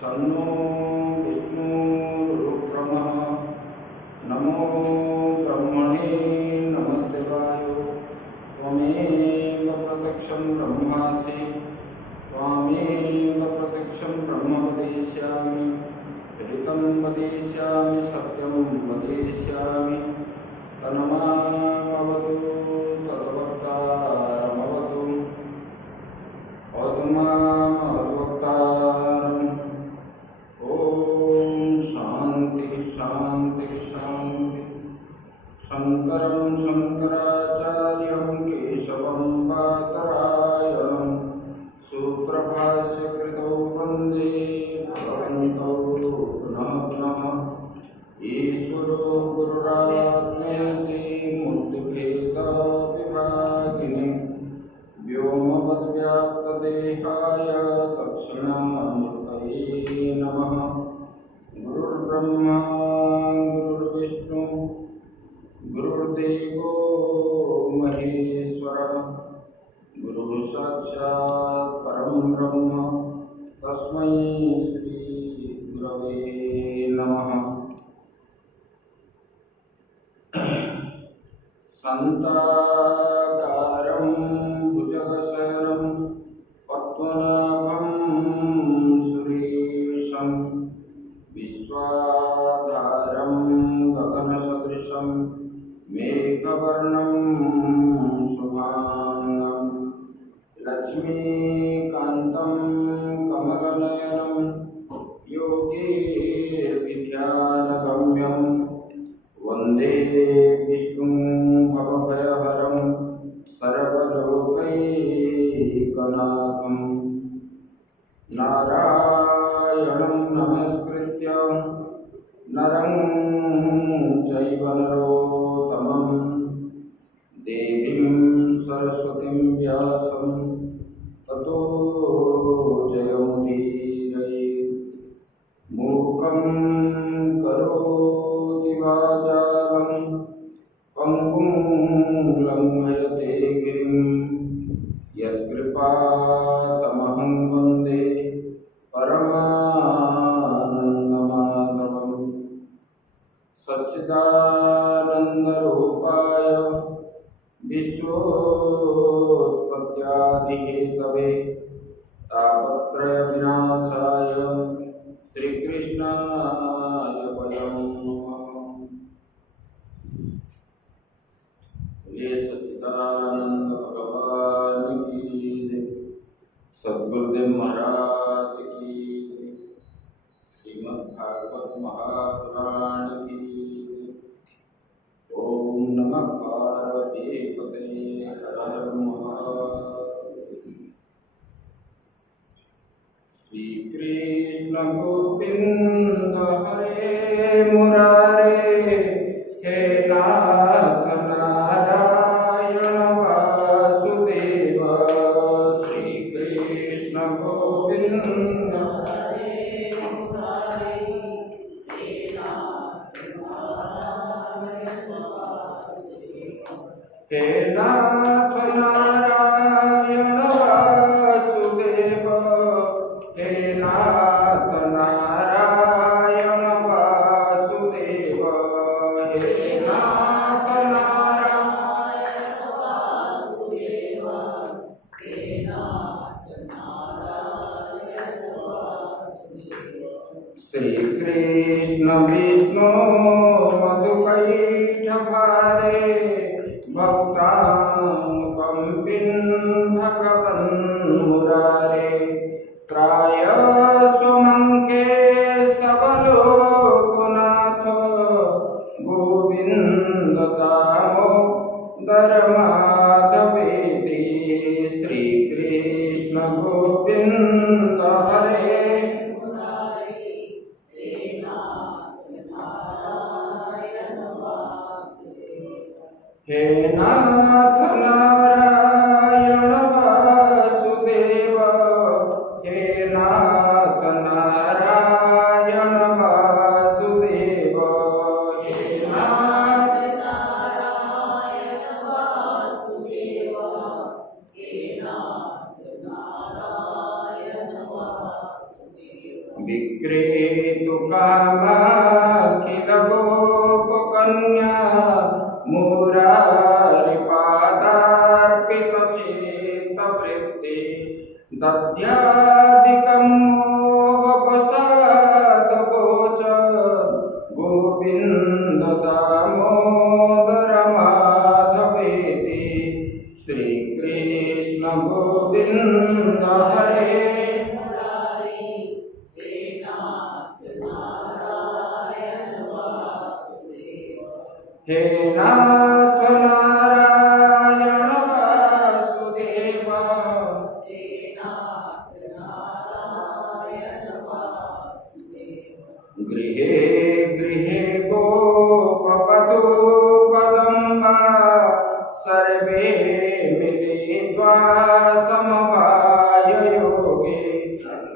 सन्नो विष्णुरुक्रमः नमो ब्रह्मणे नमस्ते वायो त्वमेव प्रत्यक्षं ब्रह्मासि त्वमेव प्रत्यक्षं ब्रह्म वदिष्यामि ऋतं वदिष्यामि सत्यं वदिष्यामि तन्मामवतु तद्वक्तारमवतु अवतुमामवक्तारम्। ॐ शान्ति शान्ति शान्ति। शङ्करं शङ्कराचार्यं केशवं बादरायणं सूत्रभाष्यकृतौ वन्दे भगवन्तौ पुनः पुनः। ईश्वरो गुरुरात्मेति मूर्तिभेदविभागिने व्योमवद्व्याप्तदेहाय दक्षिणामूर्तये नमः। गुरुर्ब्रह्मा गुरुर्विष्णु गुरुर्देवो महेश्वरः गुरुः साक्षात् परं ब्रह्म तस्मै श्री गुरवे नमः। शान्ताकारं भुजगशयनं पद्मनाभं सुरेशं विश्वाधारं गगनसदृशं मेघवर्णं शुभांगं लक्ष्मीकान्तं कमलनयनं योगीर्विद्यानगम्यं वन्दे विष्णुं भवभयहरं सर्वलोकैकनाथं। नारायणं नमस्कृत्य नरं चैव नरोत्तमं देवीं सरस्वतीं व्यासं ततो जयमुदीरयेत्। मूकं करोति वाचालं पङ्गुं लङ्घयते गिरिं यत्कृपातमहं वन्दे परमानन्दमाधवम्। सच्चिदानन्दरूपाय विश्वोत्पत्त्यादिहेतवे तापत्रयविनाशाय श्रीकृष्णाय वयं नमः। ये सच्चिदानंद भगवान की जय। सद्गुरुदेव महाराज की जय। श्रीमद्भागवत महापुराण की जय। ओम नमः पार्वती पते हर हर महादेव। श्री कृष्ण गोविंद हरे मुरारे हे नाथ नारायण वासुदेव। श्री कृष्ण गोविंद हरे मुरारे हे नाथ नारायण वासुदेव। हे नाथ नारायण वासुदेव। हे नाथ नारायण वासुदेव। हे नाथ नारायण वासुदेव। हे नाथ नारायण वासुदेव। श्री कृष्ण विष्णु मधुकैटभारे भक्तानुकम्पिन् भगवन् मुरारे। त्राय स्वमंके सबलोकनाथ गोविंद दामोदर माधवेति। श्री कृष्ण गोविंद हरे हे नाथ नारायण वासुदेव। हे नाथ नारायण वासुदेव। हे नाथ नारायण वासुदेव। हे नाथ नारायण वासुदेव। विक्रेतु कामाखिल गोपकन्या मुरारिपादार्पित चेतवृत्ति दध्यादिकं मोहवसादवोच गोविन्द दामोदर माधवेति श्रीकृष्ण गोविन्द हरे हे नाथ नारायण वासुदेव गृहे गृहे गोपवधू कदम्बा सर्वे मिलित्वा समवाययोगे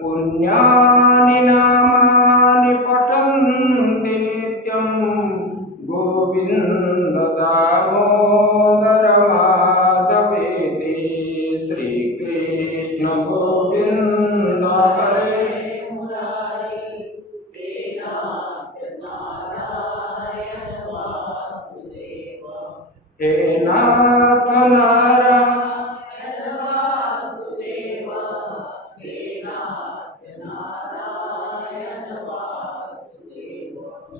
पुण्यानि नामानि पठन्ति नित्यं गोविन्द दामोदर माधवेति श्रीकृष्ण गोविन्द हरे हे नाथ नारायण वासुदेव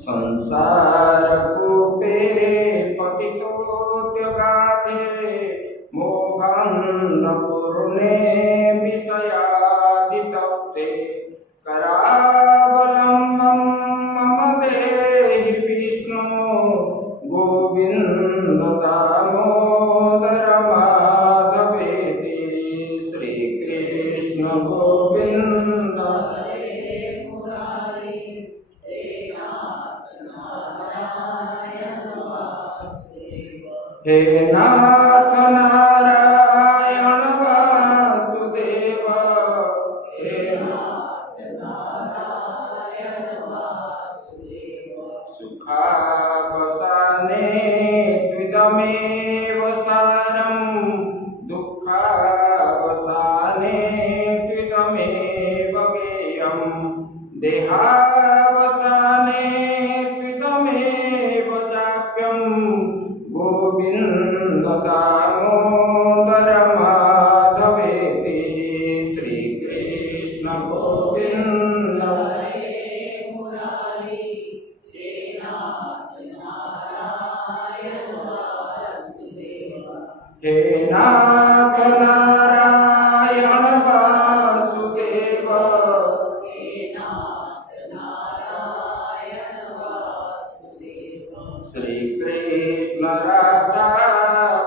संसार कूपे पतितोऽद्यगाधे मोहान्धपूर्णे विषयाधितप्ते करावलम्बं मम देहि विष्णु गोविन्द दामोदर माधवेति श्रीकृष्ण गोविन्द हे नाथ नारायण वासुदेव हे सुखावसाने त्विदमेव सारं दुःखावसाने त्विदमेव गेयं देहावसाने त्विदमेव जाप्यं गोविन्द दामोदर माधवेति श्रीकृष्ण गोविन्द हे नाथ नारायण वासुदेव श्रीकृष्ण राधा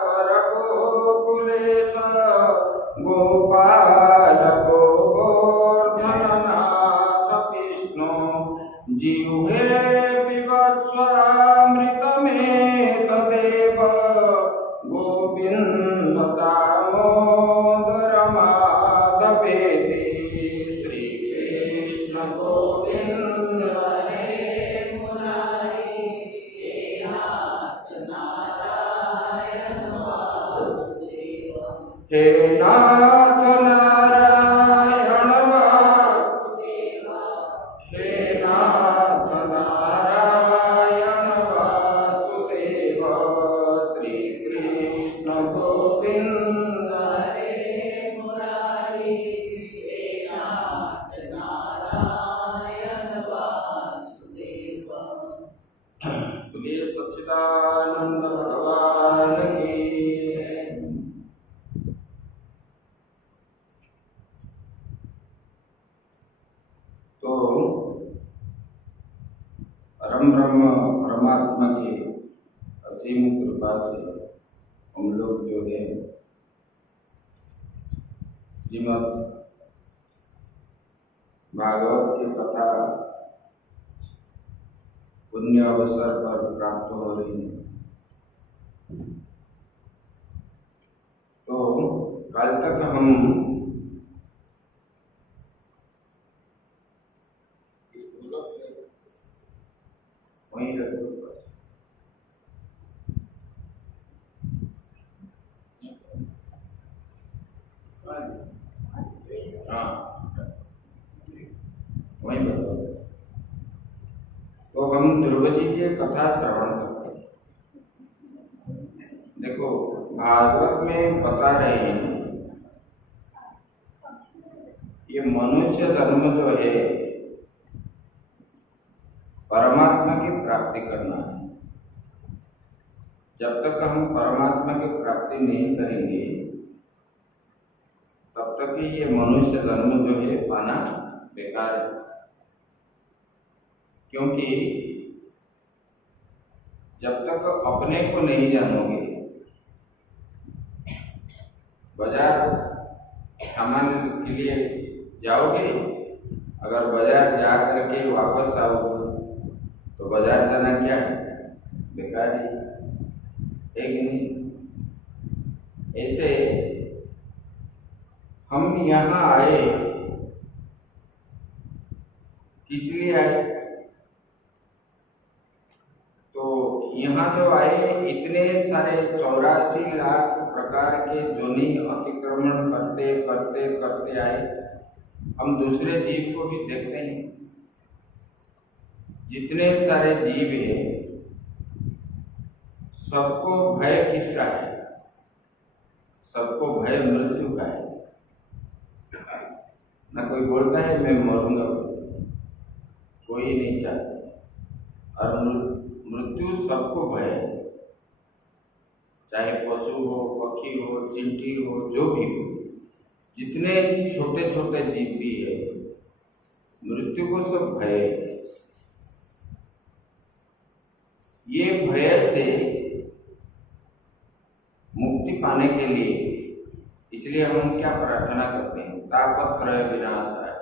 परगोकुलेश गोपाल गोवर्धननाथ विष्णु जिह्वे पिबत्स्वामृतमेतदेव गोविन्द दामोदर माधवेति श्रीकृष्ण गोविन्द हे नाथ नारायण वासुदेव हे नाथ नारायण वासुदेव श्रीकृष्ण गोविन्द हरे मुरारी हे नाथ नारायण वासुदेव बोलिए सच्चिदानंद भगवान की परम ब्रह्म परमात्मा की असीम कृपा से हम लोग जो है श्रीमद् भागवत की कथा पुण्य अवसर पर प्राप्त हो रही है। तो कल तक हम वहीं रहते हाँ वहीं बताओ ध्रुव जी की कथा श्रवण करते हैं। देखो, भागवत में बता रहे हैं ये मनुष्य जन्म जो है परमात्मा की प्राप्ति करना है। जब तक हम परमात्मा की प्राप्ति नहीं करेंगे तब तक ही ये मनुष्य जन्म जो है पाना बेकार है। क्योंकि जब तक अपने को नहीं जानोगे, बाजार सामान के लिए जाओगे, अगर बाजार जा करके वापस आओगे तो बाजार जाना क्या है, बेकार है कि नहीं। ऐसे हम यहाँ आए, किस लिए आए? तो यहाँ जो आए इतने सारे 84 लाख प्रकार के जोनि अतिक्रमण करते करते करते आए। हम दूसरे जीव को भी देखते हैं, जितने सारे जीव हैं सबको भय किसका है? सबको भय मृत्यु का है। ना कोई बोलता है मैं मरूंगा, कोई नहीं चाहता। और मृत्यु सबको भय है, चाहे पशु हो, पक्षी हो, चींटी हो, जो भी हो, जितने छोटे छोटे जीव भी है मृत्यु को सब भय है। ये भय से मुक्ति पाने के लिए इसलिए हम क्या प्रार्थना करते हैं? तापत्रय विनाशाय।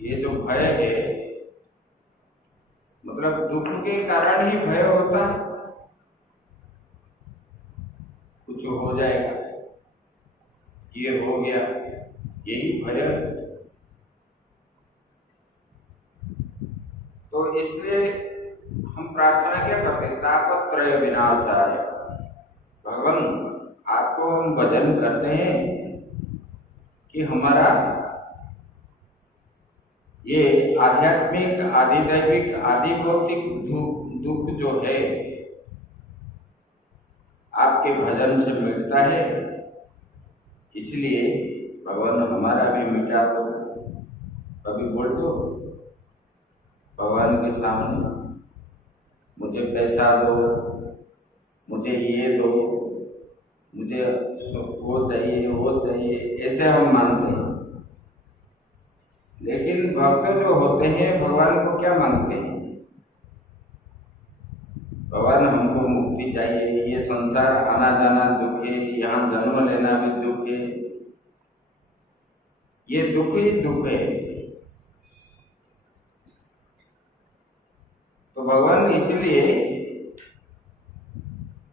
ये जो भय है मतलब दुख के कारण ही भय होता, कुछ हो जाएगा, ये हो गया, यही भय। तो इसलिए हम प्रार्थना क्या करते हैं? तापत्रय विनाशाय। भगवान आपको हम भजन करते हैं कि हमारा ये आध्यात्मिक, आधिदैविक, आदि भौतिक दुख जो है आपके भजन से मिटता है, इसलिए भगवान हमारा भी मिटा दो। कभी बोल दो भगवान के सामने, मुझे पैसा दो, मुझे ये दो, मुझे वो चाहिए, वो चाहिए, ऐसे हम मानते हैं। लेकिन भक्त जो होते हैं भगवान को क्या मांगते हैं? भगवान हमको मुक्ति चाहिए, ये संसार आना जाना दुख है, यहाँ जन्म लेना भी दुख है, ये दुख ही दुख है। तो भगवान इसलिए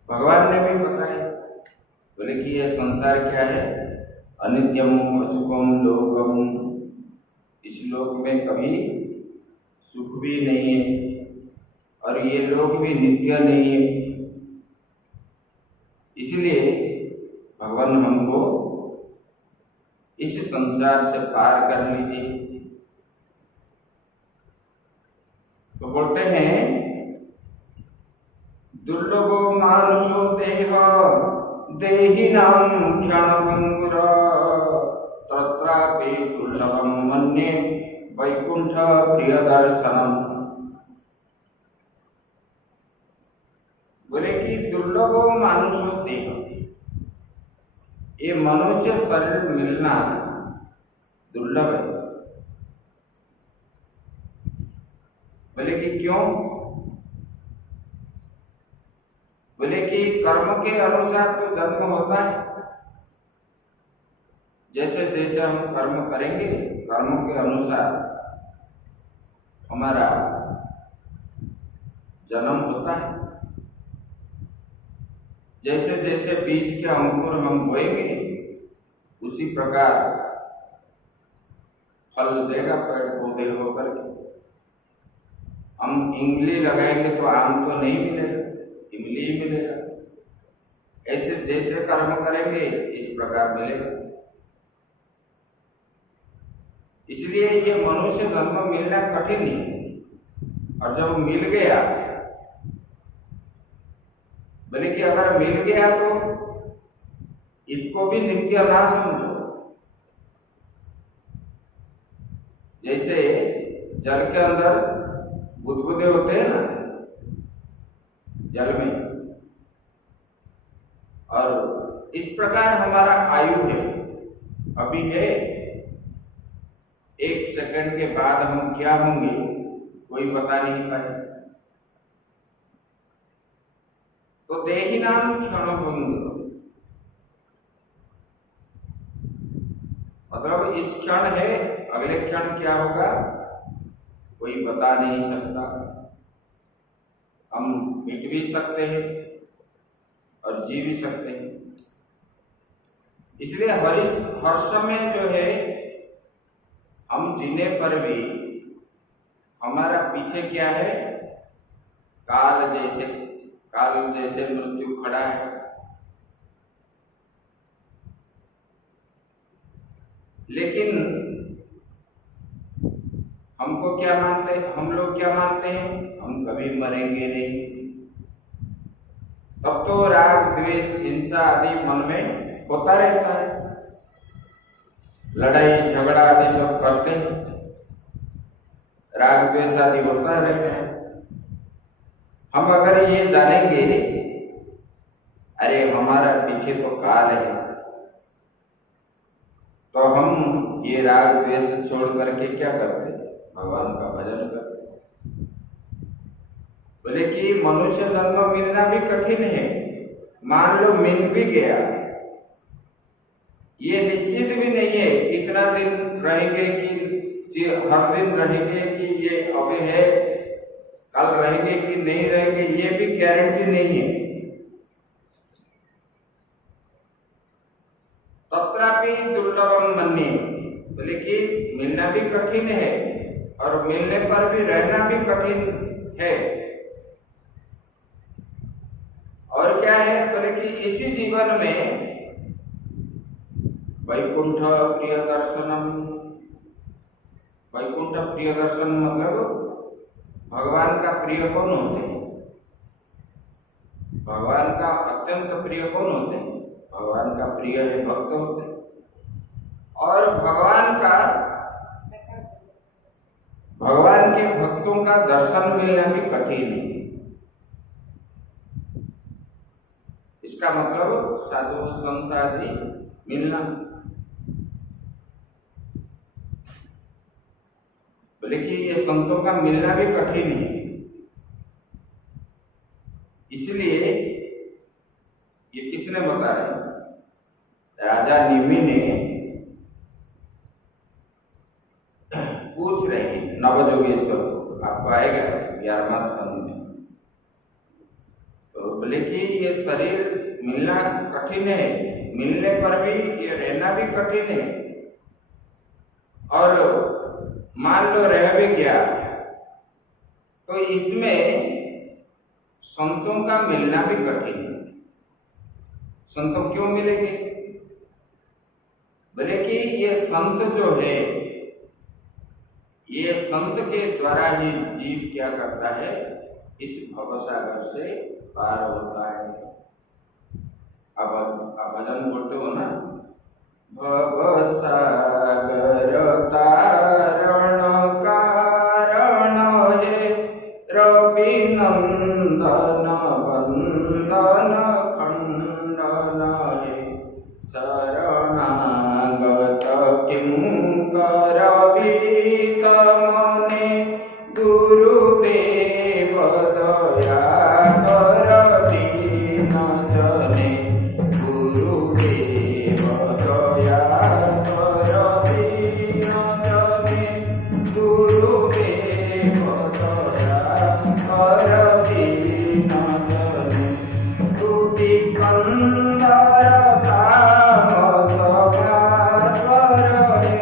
भगवान ने भी बताया, बोले कि यह संसार क्या है? अनित्यम अशुभम लोकम। इस लोक में कभी सुख भी नहीं है और ये लोक भी नित्य नहीं है। इसलिए भगवान हमको इस संसार से पार कर लीजिए। तो बोलते हैं दुर्लभो मानुषो देह देहिनां क्षणभंगुर तत्रापि दुर्लभम मन्ये वैकुंठ प्रिय दर्शनम। बोले कि दुर्लभो मानुषो देह, ये मनुष्य शरीर मिलना दुर्लभ है। बोले कि क्यों? बोले कि कर्म के अनुसार तो जन्म होता है। जैसे जैसे हम कर्म करेंगे कर्म के अनुसार हमारा जन्म होता है। जैसे जैसे बीज के अंकुर हम बोएंगे उसी प्रकार फल देगा पेड़ पौधे होकर के। हम इमली लगाएंगे तो आम तो नहीं मिलेगा, इमली ही मिलेगा। ऐसे जैसे कर्म करेंगे इस प्रकार मिलेगा। इसलिए ये मनुष्य जन्म मिलना कठिन है। और जब मिल गया, बोले कि अगर मिल गया तो इसको भी नित्य ना समझो। जैसे जल के अंदर बुदबुदे होते हैं ना जल में, और इस प्रकार हमारा आयु है, अभी है, 1 सेकंड के बाद हम क्या होंगे कोई बता नहीं पाए। तो देही नाम क्षणभंग, मतलब इस क्षण है, अगले क्षण क्या होगा कोई बता नहीं सकता। हम मिट भी सकते हैं और जी भी सकते हैं। इसलिए हर समय जो है हम जीने पर भी हमारा पीछे क्या है, काल जैसे मृत्यु खड़ा है। लेकिन हमको क्या मानते, हम लोग क्या मानते हैं, हम कभी मरेंगे नहीं। तब तो राग द्वेष हिंसा आदि मन में होता रहता है, लड़ाई झगड़ा आदि सब करते हैं, राग द्वेष आदि होता रहता है। हम अगर ये जानेंगे अरे हमारा पीछे तो काल है, तो हम ये राग द्वेष छोड़ करके क्या करते, भगवान का भजन करते। बोले कि मनुष्य जन्म मिलना भी कठिन है। मान लो मिल भी गया, ये निश्चित भी नहीं है इतना दिन रहेंगे कि हर दिन रहेंगे कि ये अभी है, कल रहेंगे कि नहीं रहेंगे, ये भी गारंटी नहीं है। तत्रापि दुर्लभम मन्ये, बोले कि मिलना भी कठिन है और मिलने पर भी रहना भी कठिन है। और क्या है, बोले कि इसी जीवन में वैकुंठ प्रिय दर्शनम, वैकुंठ प्रिय दर्शन मतलब भगवान का प्रिय कौन होते हैं, भगवान का अत्यंत प्रिय कौन होते हैं, भगवान का प्रिय है भक्त होते हैं। और भगवान के भक्तों का दर्शन मिलना भी कठिन है। इसका मतलब साधु संत आदि मिलना, बोले कि ये संतों का मिलना भी कठिन है। इसलिए ये किसने बताया, राजा निमि ने पूछ रहे हैं नवजोगेश्वर को, आपको आएगा 11वां स्कंद में। तो बोले कि ये शरीर मिलना कठिन है, मिलने पर भी ये रहना भी कठिन है, और मान लो रह भी गया तो इसमें संतों का मिलना भी कठिन है। संतों क्यों मिलेंगे, बोले कि ये संत जो है, ये संत के द्वारा ही जीव क्या करता है, इस भवसागर से पार होता है। अब आप भजन बोलते हो ना, भवसागर तारण कारण है, रवि नंदन वंदन खंडन है, शरणागत किंकर बीत मने, गुरुदेव दया कर दीन जने, गुरुदेव दया कर दीन जने, गुरुदेव दया कर दीन जने, तुति कंदर काम सभास्वर है,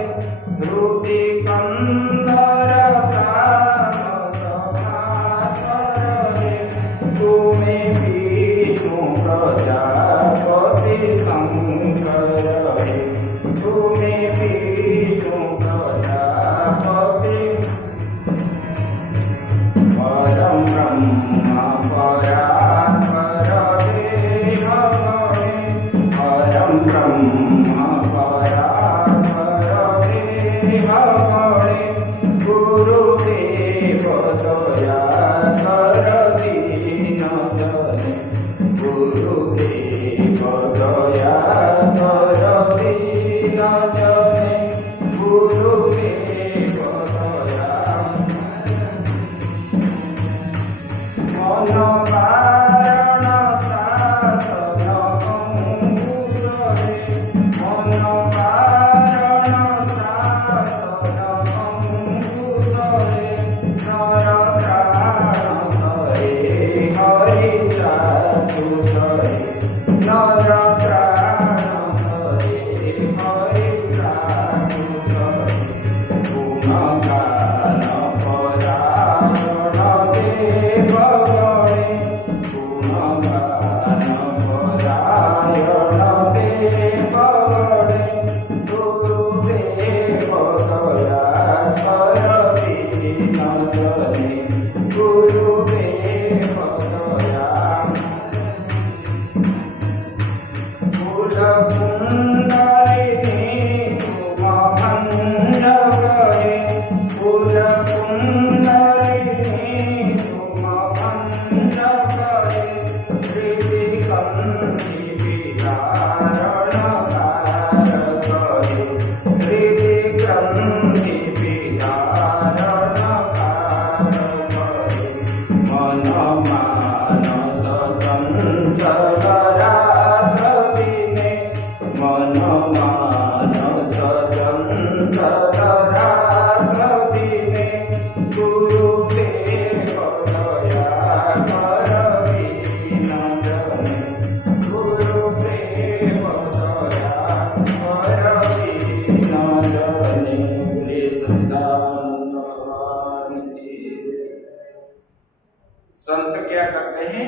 संत क्या करते हैं?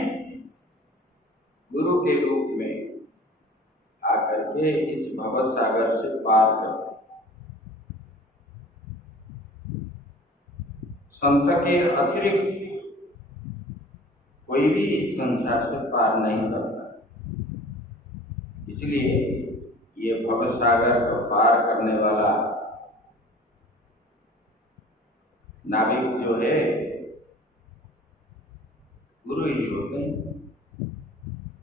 गुरु के रूप में आकर के इस भव सागर से पार करते हैं। संत के अतिरिक्त कोई भी इस संसार से पार नहीं करता। इसलिए ये भव सागर को पार करने वाला नाविक जो है गुरु ही होते हैं,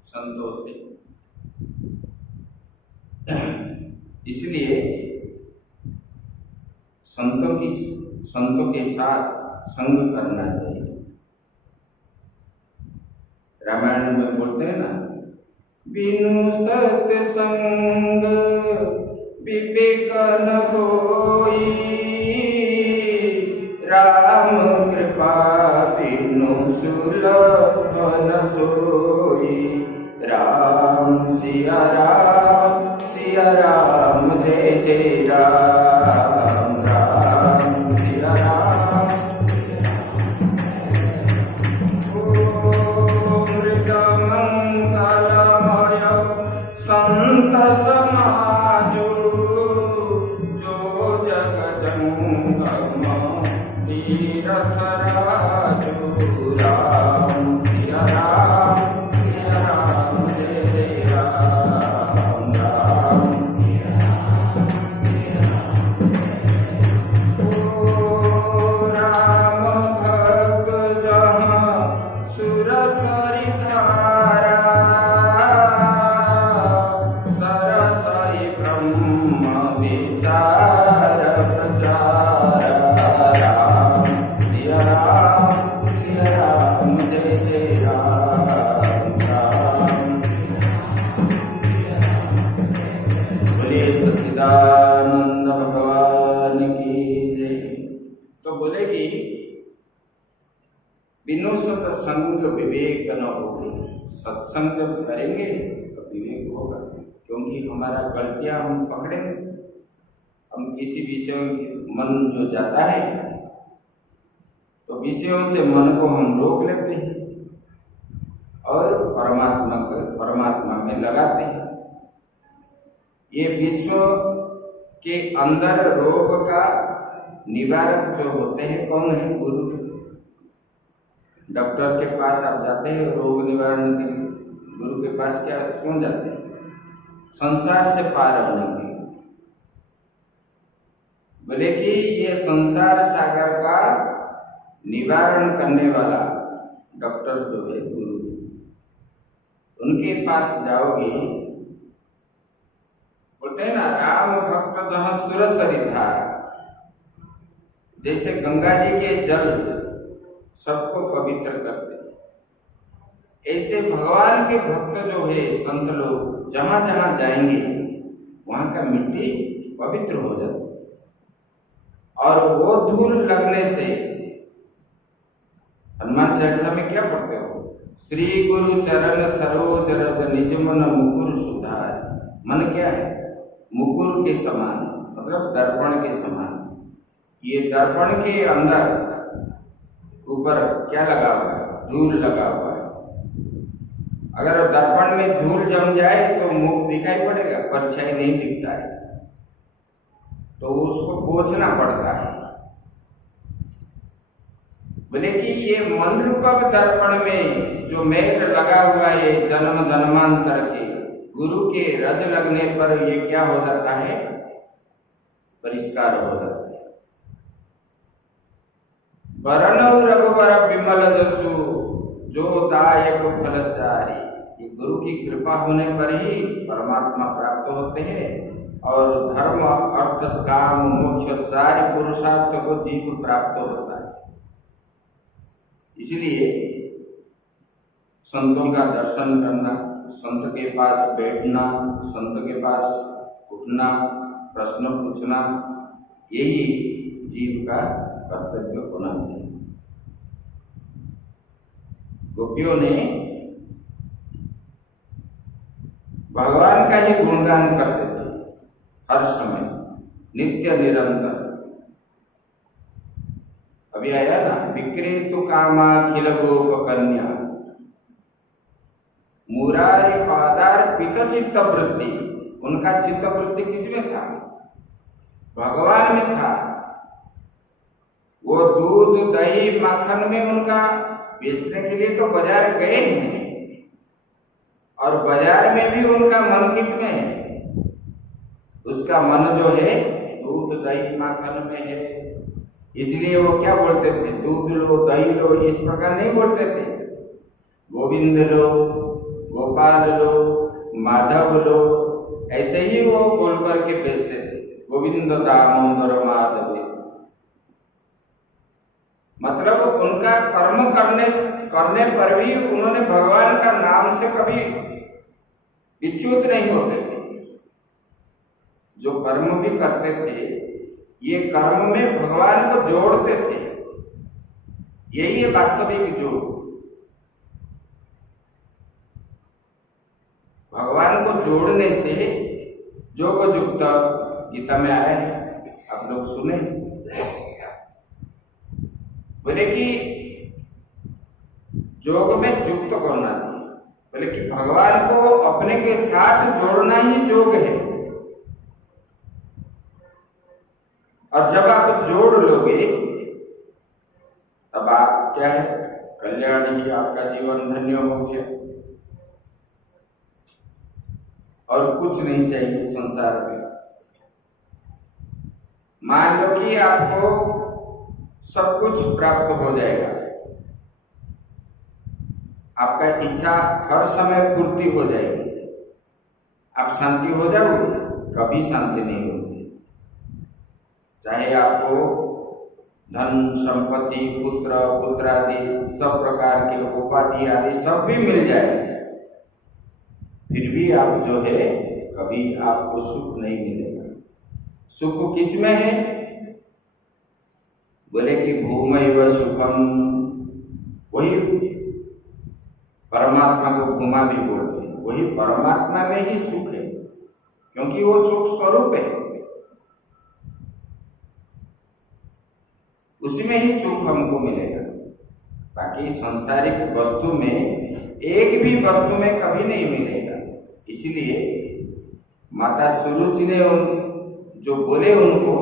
संत होते हैं। इसलिए संतों के साथ संग करना चाहिए। रामायण में बोलते हैं ना, बिनु सत्संग विवेक न होई, राम कृपा बिनु सुलभ न सोई। राम सिया राम जय जय राम, राम सिया राम। मृग मंगलमय संत समाजो, जो जग जंगम तीरथ राजो। राम सिया राम जय जय राम, राम ओ राम भग जहाँ सुर सरि धारा, सरसरि ब्रह्म विचार प्रचार। राम सिया राम जय जय राम, राम बोले सच्चिदानंद भगवान की जय। तो बोले कि बिनु सत्संग विवेक न होगी। सत्संग जब करेंगे तो विवेक होगा, क्योंकि हमारा गलतियां हम पकड़े। हम किसी विषय में मन जो जाता है तो विषयों से मन को हम रोक लेते हैं और परमात्मा में लगाते हैं। ये विश्व के अंदर रोग का निवारक जो होते हैं कौन है? गुरु है। डॉक्टर के पास आप जाते हैं रोग निवारण के लिए, गुरु के पास क्या क्यों जाते हैं? संसार से पार होने के लिए। बोले कि ये संसार सागर का निवारण करने वाला डॉक्टर जो है गुरु, उनके पास जाओगे, बोलते हैं ना, राम भक्त जहां सुरसरी धारा, जैसे गंगा जी के जल सबको पवित्र करते, ऐसे भगवान के भक्त जो है संत लोग जहां जहां जाएंगे वहां का मिट्टी पवित्र हो जाती है। और वो धूल लगने से, हनुमान चालीसा में क्या पढ़ते हो, श्री गुरु चरण सरोज रज निज मन मुकुर सुधार। मन क्या है? मुकुर के समान, मतलब दर्पण के समान। ये दर्पण के अंदर ऊपर क्या लगा हुआ है? धूल लगा हुआ है। अगर दर्पण में धूल जम जाए तो मुख दिखाई पड़ेगा, परछाई नहीं दिखता है, तो उसको पोंछना पड़ता है। बोले कि ये मन रूपक दर्पण में जो मेल लगा हुआ है जन्म जन्मांतर के, गुरु के रज लगने पर ये क्या हो जाता है? परिष्कार हो जाता है। वरणौ रघुवर विमल जसु जो दायक फलचारी। ये गुरु की कृपा होने पर ही परमात्मा प्राप्त होते हैं और धर्म अर्थ काम मोक्ष चार पुरुषार्थ को जीव प्राप्त होता है। इसलिए संतों का दर्शन करना, संत के पास बैठना, संत के पास उठना, प्रश्न पूछना, यही जीव का कर्तव्य होना चाहिए। गोपियों ने भगवान का ही गुणगान करते थे हर समय, नित्य निरंतर। अभी आया ना, विक्रेतु कामा खिल गोप कन्या मुरारी पादार्पित चित्त वृत्ति। उनका चित्त वृत्ति किसमें था? भगवान में था। वो दूध दही माखन में उनका बेचने के लिए तो बाजार गए हैं, और बाजार में भी उनका मन किसमें है? उसका मन जो है दूध दही माखन में है। इसलिए वो क्या बोलते थे? दूध लो दही लो, इस प्रकार नहीं बोलते थे। गोविंद लो, गोपाल लो, माधव लो, ऐसे ही वो बोल करके बेचते थे, गोविंद दामोदर माधव। मतलब उनका कर्म करने पर भी उन्होंने भगवान का नाम से कभी विच्युत नहीं होते थे। जो कर्म भी करते थे, ये कर्म में भगवान को जोड़ते थे। यही है वास्तविक योग। भगवान को जोड़ने से योग युक्त गीता में आया है, आप लोग सुने। बोले कि योग में युक्त करना चाहिए। बोले कि भगवान को अपने के साथ जोड़ना ही योग है। और जब आप जोड़ लोगे तब आप क्या है? कल्याण ही, आपका जीवन धन्य हो गया और कुछ नहीं चाहिए संसार में। मान लो कि आपको सब कुछ प्राप्त हो जाएगा, आपका इच्छा हर समय पूर्ति हो जाएगी, आप शांति हो जाओगे? कभी शांति नहीं होगी। चाहे आपको धन संपत्ति पुत्र पुत्रादि सब प्रकार के उपाधि आदि सब भी मिल जाए, फिर भी आप जो है कभी आपको सुख नहीं मिलेगा। सुख किसमें है? बोले कि भूमैव सुखम। वही परमात्मा को भूमा भी बोलते हैं, वही परमात्मा में ही सुख है, क्योंकि वो सुख स्वरूप है। उसी में ही सुख हमको मिलेगा। बाकी सांसारिक वस्तु में एक भी वस्तु में कभी नहीं मिलेगा। इसलिए माता सुरुचि ने जो बोले उनको,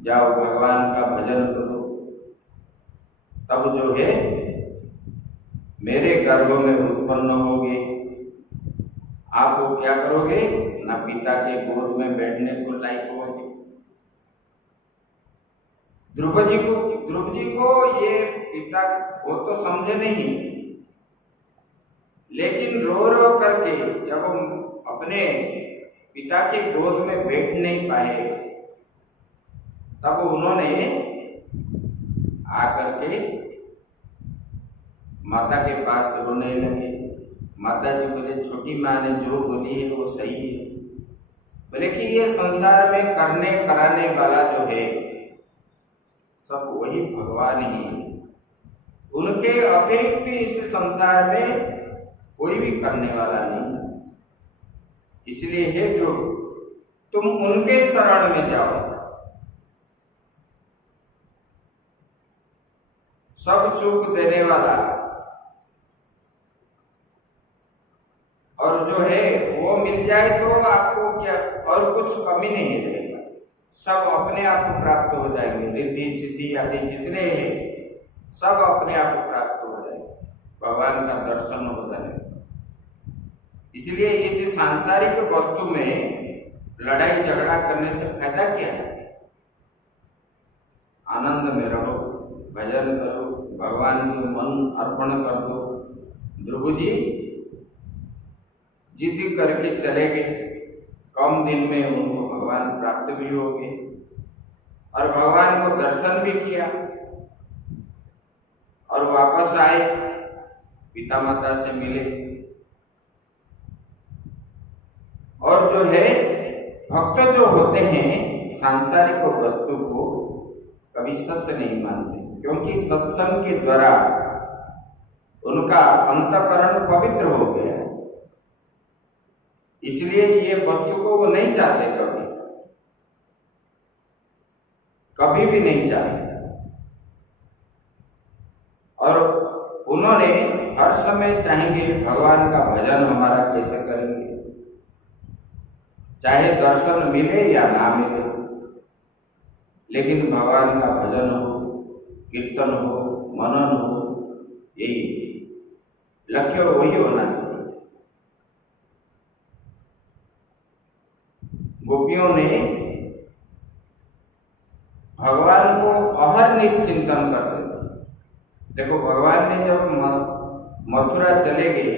जाओ भगवान का भजन करो, तब जो है मेरे गर्भ में उत्पन्न होगे, आप वो क्या करोगे, ना पिता के गोद में बैठने को लायक होगे। ध्रुव जी को ये पिता वो तो समझे नहीं, लेकिन रो रो करके जब हम अपने पिता के गोद में बैठ नहीं पाए, तब उन्होंने आकर के माता के पास रोने लगे। माता जी बोले, छोटी माँ ने जो बोली है वो सही है। बोले कि ये संसार में करने कराने वाला जो है सब वही भगवान ही है, उनके अतिरिक्त इस संसार में कोई भी करने वाला नहीं। इसलिए हे ध्रुव, तुम उनके शरण में जाओ, सब सुख देने वाला और जो है वो मिल जाए तो आपको क्या और कुछ कमी नहीं रहेगा, सब अपने आप को प्राप्त हो जाएंगे। रिद्धि सिद्धि आदि जितने हैं सब अपने आप को प्राप्त हो जाएंगे, भगवान का दर्शन हो जाएगा। इसलिए इस सांसारिक वस्तु में लड़ाई झगड़ा करने से फायदा क्या है? आनंद में रहो, भजन करो, भगवान को मन अर्पण कर दो। ध्रुव जी जिद करके चले गए, कम दिन में उनको भगवान प्राप्त भी हो गए और भगवान को दर्शन भी किया और वापस आए, पिता माता से मिले। और जो है भक्त जो होते हैं सांसारिक वस्तु को कभी सच नहीं मानते, क्योंकि सत्संग के द्वारा उनका अंतःकरण पवित्र हो गया है। इसलिए ये वस्तु को वो नहीं चाहते, कभी भी नहीं चाहते। और उन्होंने हर समय चाहेंगे भगवान का भजन हमारा कैसे करेंगे, चाहे दर्शन मिले या ना मिले, लेकिन भगवान का भजन हो, कीर्तन हो, मनन हो, यही लक्ष्य वही होना चाहिए। गोपियों ने भगवान को अहर्निश चिंतन करते थे। देखो, भगवान ने जब मथुरा चले गए,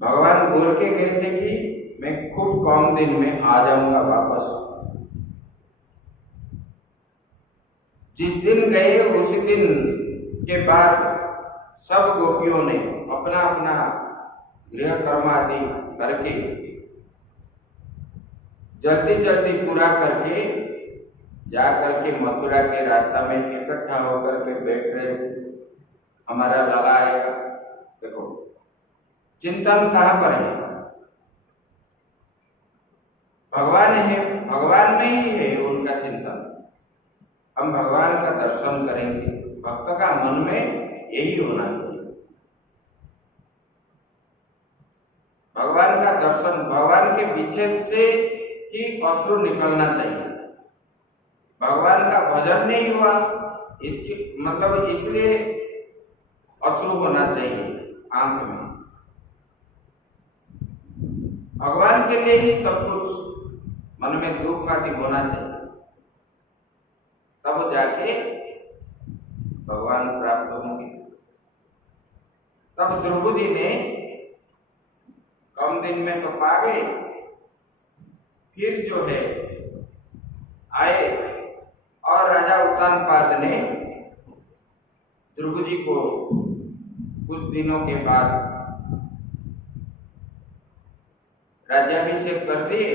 भगवान बोल के गए थे कि मैं खूब कम दिन में आ जाऊंगा वापस। जिस दिन गए उसी दिन के बाद सब गोपियों ने अपना अपना गृह कर्म आदि करके जल्दी जल्दी पूरा करके जा करके मथुरा के रास्ता में इकट्ठा होकर के बैठ रहे थे, हमारा लाला आएगा। देखो, चिंतन कहाँ पर है? भगवान है, भगवान में ही है उनका चिंतन। हम भगवान का दर्शन करेंगे, भक्त का मन में यही होना चाहिए। भगवान का दर्शन, भगवान के विच्छेद से ही अश्रु निकलना चाहिए। भगवान का भजन नहीं हुआ, इसके मतलब इसलिए अश्रु होना चाहिए आंख में। भगवान के लिए ही सब कुछ, मन में दुख आदि होना चाहिए, तब जाके भगवान प्राप्त होंगे। तब ध्रुव जी ने कम दिन में तो पा गए, फिर जो है आए और राजा उत्तानपाद ने ध्रुव जी को कुछ दिनों के बाद राज्याभिषेक कर दिए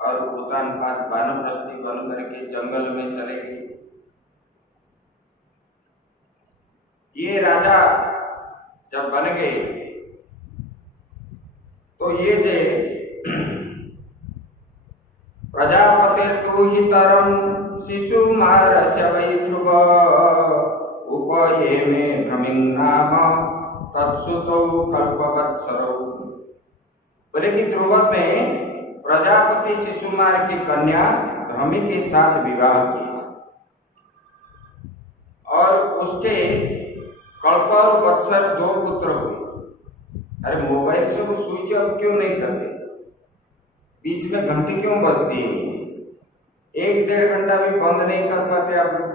और उत्तानपाद वानप्रस्थी बन करके जंगल में चले गए। ये राजा जब बन गए तो ये जे प्रजापतिर्तु हितरम शिशुमारस्य वै ध्रुव उपये मे भ्रमिं नाम तत्सुतौ कल्पवत्सरौ। बोले कि ध्रुव में प्रजापति शिशुमार की कन्या भ्रमि के साथ विवाह किया और उसके कल्प और वत्सर 2 पुत्र हुए। अरे मोबाइल से वो स्विच ऑफ क्यों नहीं करते? बीच में घंटी क्यों बजती है? 1-1.5 घंटा भी बंद नहीं कर पाते आप लोग?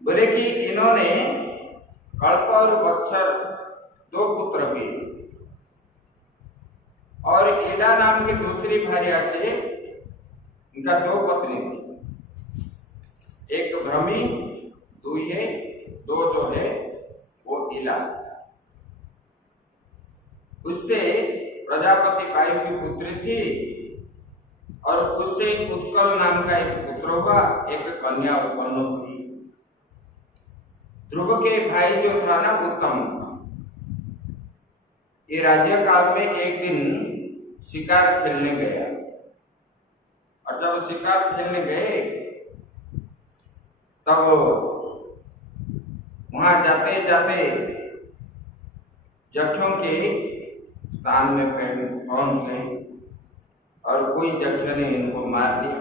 बोले कि इन्होंने कल्प और बत्सर 2 पुत्र भी, और एडा नाम की दूसरी भार्या से इनका 2 पत्नी थी। एक भ्रमी, दुहे, 2 जो है वो इला। उससे प्रजापति वायु की पुत्री थी, और उससे उत्कल नाम का एक पुत्र हुआ, एक कन्या उत्पन्न हुई। ध्रुव के भाई जो था ना उत्तम, ये राज्य काल में एक दिन शिकार खेलने गया, और जब शिकार खेलने गए तब वहां जाते जाते जक्षों के स्थान में पहुंच गए, और कोई जक्ष ने इनको मार दिया।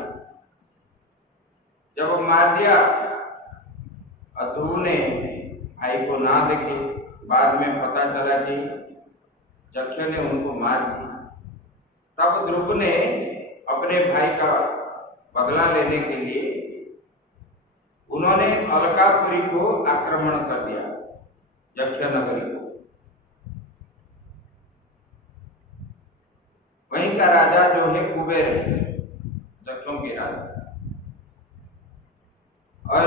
जब मार दिया, ध्रुव ने भाई को ना देखे, बाद में पता चला कि जक्ष ने उनको मार दिया। तब ध्रुव ने अपने भाई का बदला लेने के लिए उन्होंने अलकापुरी को आक्रमण कर दिया, जक्ष नगरी को। वहीं का राजा जो है कुबेर है, जक्षों के राजा। और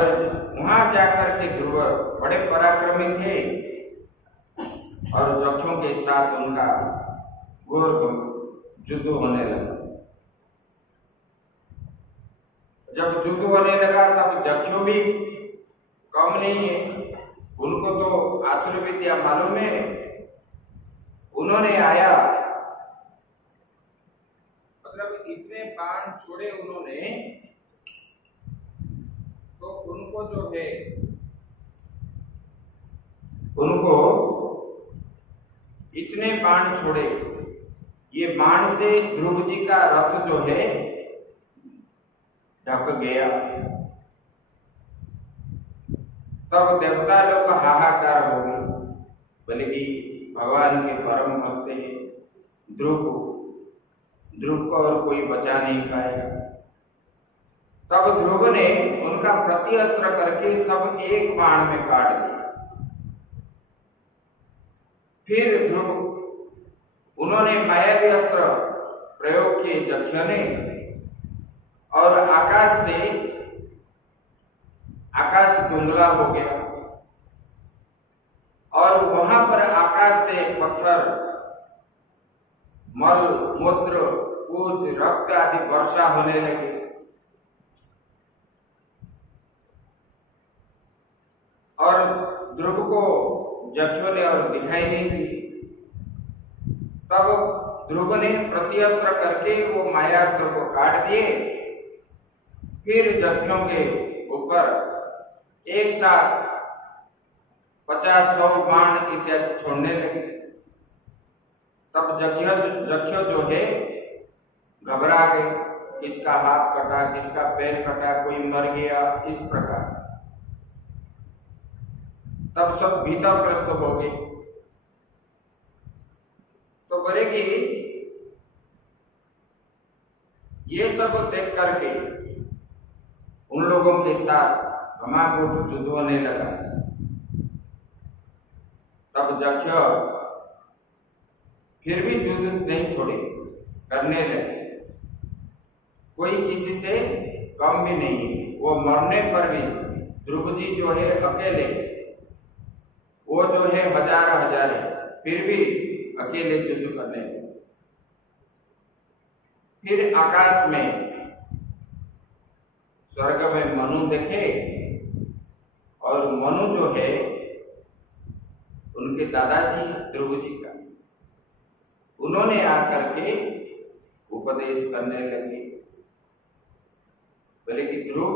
वहां जाकर के ध्रुव बड़े पराक्रमी थे, और जक्षों के साथ उनका घोर युद्ध होने लगा। जब युद्ध होने लगा तब जक्षों भी कम नहीं है, उनको तो आसुर विद्या मालूम है। उन्होंने आया, मतलब इतने बाण छोड़े उन्होंने, तो उनको जो है, उनको इतने बाण छोड़े, ये बाण से ध्रुव जी का रथ जो है ढक गया। तब देवता लोग का हाहाकार हो गया, बोले कि भगवान के परम भक्त है ध्रुव को और कोई बचा नहीं पाएगा। तब ध्रुव ने उनका प्रत्यस्त्र करके सब एक बाण में काट दिया। फिर ध्रुव, उन्होंने मायावी अस्त्र प्रयोग किए जक्ष ने, और आकाश धुंधला हो गया, और वहां पर आकाश से पत्थर, मल, मूत्र, पूज, रक्त आदि वर्षा होने लगी। और ध्रुव को जक्षों ने और दिखाई नहीं दी। तब ध्रुव ने प्रत्यस्त्र करके वो मायास्त्र को काट दिए। फिर जक्षों के ऊपर एक साथ 50-100 बाण इत्यादि छोड़ने लगे। तब जक्ष जो है घबरा गए, किसका हाथ कटा, किसका पैर कटा, कोई मर गया, इस प्रकार। तब सब भीतग्रस्त हो गए। तो बोले कि ये सब देख करके उन लोगों के साथ घमाघोट युद्ध होने लगा। तब जक्ष फिर भी युद्ध नहीं छोड़े, करने लगे। कोई किसी से कम भी नहीं है। वो मरने पर भी ध्रुव जी जो है अकेले, वो जो है हजार फिर भी अकेले युद्ध करने लगे। फिर आकाश में, स्वर्ग में मनु देखे, और मनु जो है उनके दादाजी ध्रुव जी का, उन्होंने आकर के उपदेश करने लगे। बोले कि ध्रुव,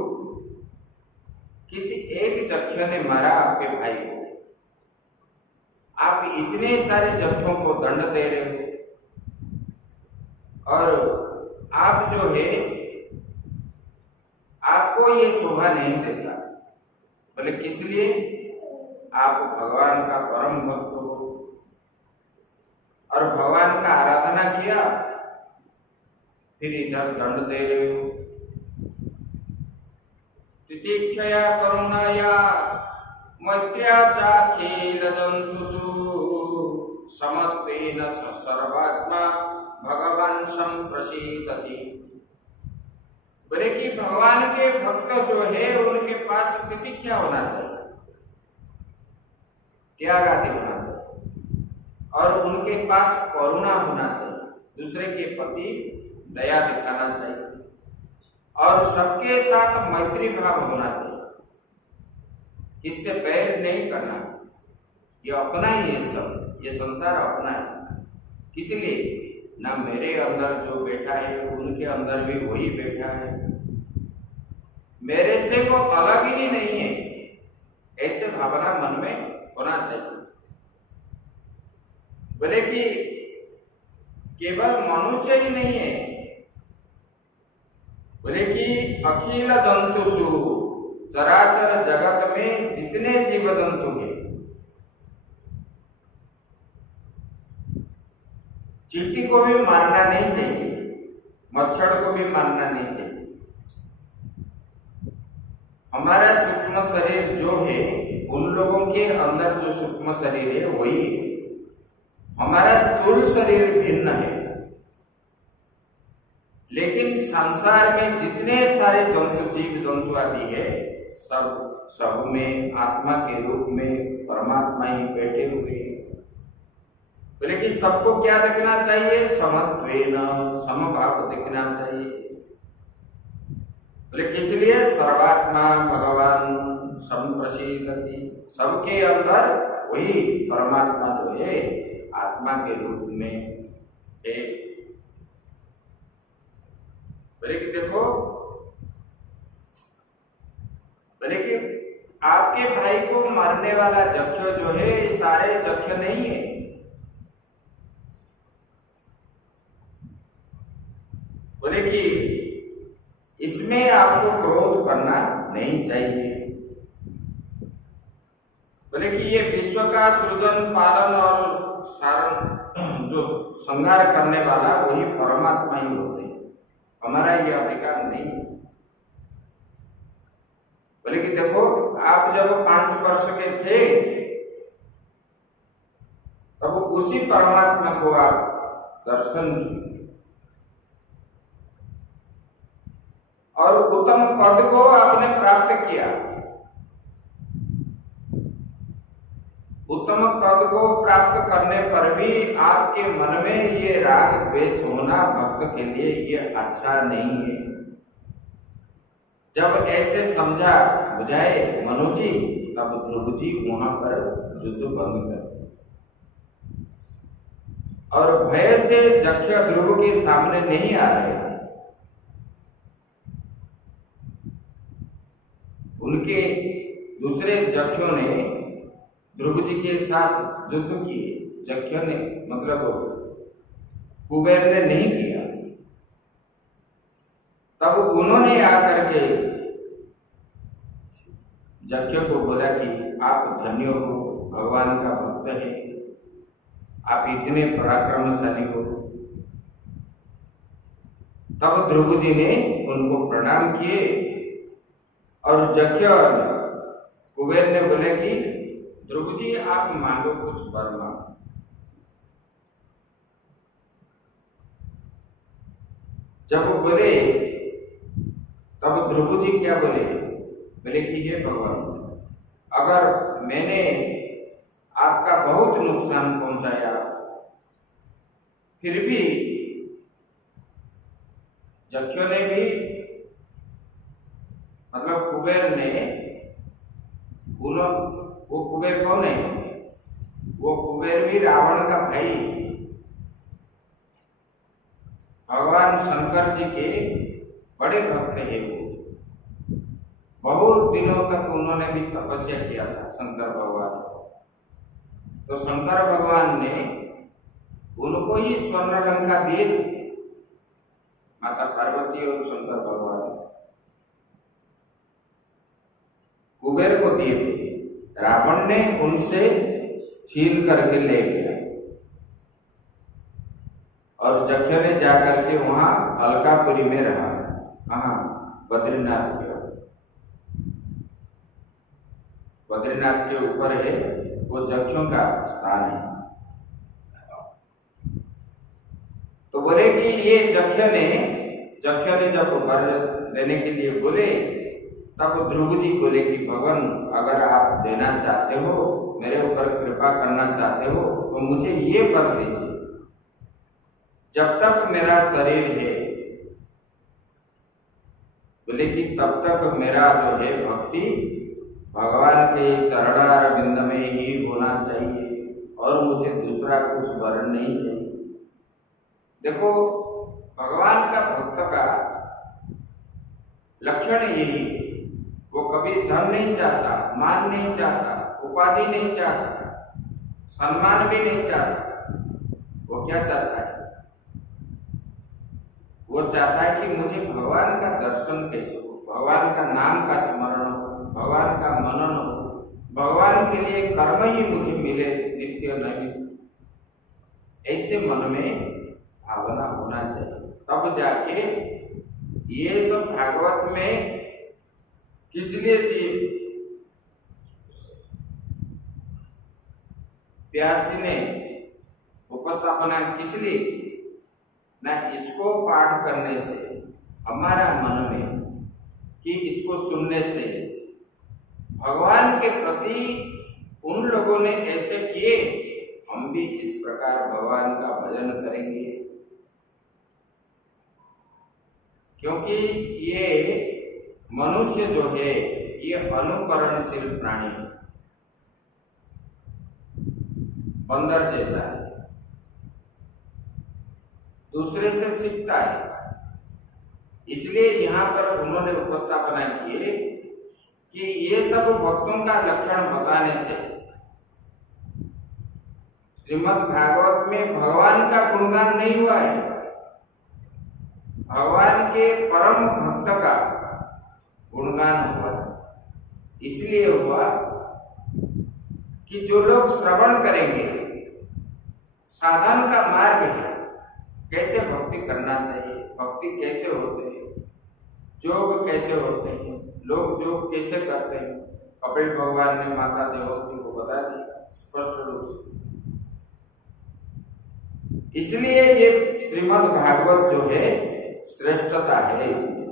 किसी एक जक्ष ने मारा आपके भाई को, आप इतने सारे जक्षों को दंड दे रहे हो, और आप जो है, आपको ये शोभा नहीं देता। बोले किस लिए? आप भगवान का परम भक्त हो और भगवान का आराधना किया, फिर इधर दंड दे रहे हो। तितिक्षया करुणाया मैत्र्या चाखिल जंतुषु समत्वेन सर्वात्मा भगवान संप्रसीदति। बोले कि भगवान के भक्त जो है उनके पास तितिक्षा होना चाहिए, त्याग आदि होना चाहिए, और उनके पास करुणा होना चाहिए, दूसरे के प्रति दया दिखाना चाहिए, और सबके साथ मैत्री भाव होना चाहिए, किससे बैर नहीं करना। ये अपना ही है, सब ये संसार अपना है। किस लिए? ना मेरे अंदर जो बैठा है उनके अंदर भी वही बैठा है, मेरे से वो अलग ही नहीं है, ऐसे भावना मन में होना चाहिए। बोले कि केवल मनुष्य ही नहीं है, बोले कि अखिल जंतुषु, चराचर जगत में जितने जीव जंतु हैं, चींटी को भी मारना नहीं चाहिए, मच्छर को भी मारना नहीं चाहिए। हमारा सूक्ष्म शरीर जो है, उन लोगों के अंदर जो सूक्ष्म शरीर है वही है, हमारा स्थूल शरीर भिन्न है। लेकिन संसार में जितने सारे जंतु, जीव जंतु आदि है, सब में आत्मा के रूप में परमात्मा ही बैठे हुए हैं। बोले कि सबको क्या देखना चाहिए? समत्वेन, समभाव देखना चाहिए। बोले किस लिए? सर्वात्मा भगवान संप्रसीदति, सबके अंदर वही परमात्मा जो है आत्मा के रूप में है। बोले कि देखो, बोले कि आपके भाई को मारने वाला जख्य जो है, सारे जख्य नहीं है। बोले कि इसमें आपको क्रोध करना नहीं चाहिए। बोले कि ये विश्व का सृजन, पालन और सारण, जो संहार करने वाला वही परमात्मा ही होते हैं, हमारा ये अधिकार नहीं है। बोले कि देखो, आप जब 5 वर्ष के थे तब उसी परमात्मा को आप दर्शन किए और उत्तम पद को आपने प्राप्त किया। उत्तम पद को प्राप्त करने पर भी आपके मन में ये राग द्वेष होना भक्त के लिए ये अच्छा नहीं है। जब ऐसे समझा बुझाए मनु जी, तब ध्रुव जी वहां पर युद्ध बंद कर और भय से जख्य ध्रुव के सामने नहीं आ रहे थे। उनके दूसरे जख्यों ने ध्रुव जी के साथ युद्ध किए। जख्य ने मतलब कुबेर ने नहीं किया। तब उन्होंने आकर के जख्य को बोला कि आप धन्य हो, भगवान का भक्त है, आप इतने पराक्रमशाली हो। तब ध्रुव जी ने उनको प्रणाम किए और जख्य कुबेर ने बोले कि ध्रुव जी आप मांगो कुछ वर मांगो। जब वो बोले तब ध्रुव जी क्या बोले? बोले कि हे भगवान, अगर मैंने आपका बहुत नुकसान पहुंचाया, फिर भी जख्य ने भी मतलब कुबेर ने, वो कुबेर कौन है? वो कुबेर भी रावण का भाई, भगवान शंकर जी के बड़े भक्त है। वो बहुत दिनों तक उन्होंने भी तपस्या किया था शंकर भगवान। तो शंकर भगवान ने उनको ही स्वर्ण लंका दिए थे, माता पार्वती और शंकर भगवान। कुबेर को दिए थे, रावण ने उनसे छीन करके ले गया और जख्य ने जाकर के वहां अलकापुरी में रहा। कहा? बद्रीनाथ के बद्रीनाथ के ऊपर है, वो जख्यों का स्थान है। तो बोले कि ये जख्य ने जब वर देने के लिए बोले, तब ध्रुव जी बोले कि भगवान, अगर आप देना चाहते हो, मेरे ऊपर कृपा करना चाहते हो, तो मुझे ये वर दीजिए, जब तक मेरा शरीर है, बोले कि तब तक मेरा जो है भक्ति भगवान के चरणारविंद में ही होना चाहिए और मुझे दूसरा कुछ वर्ण नहीं चाहिए। देखो, भगवान का भक्त का लक्षण यही है, वो कभी धन नहीं चाहता, मान नहीं चाहता, उपाधि नहीं चाहता, सम्मान भी नहीं चाहता। वो क्या चाहता है? वो चाहता है कि मुझे भगवान का दर्शन कैसे हो, भगवान का नाम का स्मरण हो, भगवान का मनन हो, भगवान के लिए कर्म ही मुझे मिले नित्य नैमित। ऐसे मन में भावना होना चाहिए, तब जाके ये सब भागवत में किस लिए दिए। व्यास जी ने उपस्थापना किस लिए की ना? इसको पाठ करने से हमारा मन में, कि इसको सुनने से भगवान के प्रति उन लोगों ने ऐसे किए, हम भी इस प्रकार भगवान का भजन करेंगे। क्योंकि ये मनुष्य जो है, ये अनुकरणशील प्राणी, बंदर जैसा है, दूसरे से सीखता है। इसलिए यहाँ पर उन्होंने उपस्थापना किए कि ये सब भक्तों का लक्षण बताने से श्रीमद् भागवत में भगवान का गुणगान नहीं हुआ है, भगवान के परम भक्त का गुणगान हुआ। इसलिए हुआ कि जो लोग श्रवण करेंगे, साधन का मार्ग है, कैसे भक्ति करना चाहिए, भक्ति कैसे होते हैं, योग कैसे होते हैं, लोग योग कैसे करते हैं, कपिल भगवान ने माता देवहूति को बता दिया स्पष्ट रूप से। इसलिए ये श्रीमद् भागवत जो है श्रेष्ठता है। इसलिए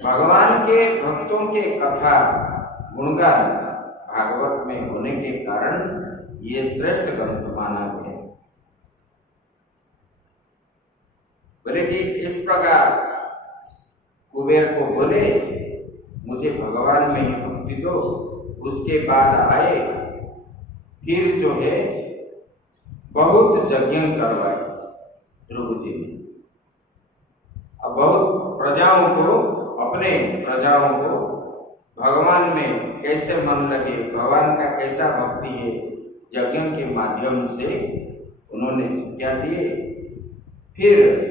भगवान के भक्तों के कथा गुणगान भागवत में होने के कारण ये श्रेष्ठ ग्रंथ माना गया। बोले कि इस प्रकार कुबेर को बोले, मुझे भगवान में ही भक्ति दो। उसके बाद आए, फिर जो है बहुत यज्ञ करवाए ध्रुव जी ने। अब बहुत प्रजाओं को, अपने प्रजाओं को भगवान में कैसे मन लगे, भगवान का कैसा भक्ति है, यज्ञ के माध्यम से उन्होंने शिक्षा दिए। फिर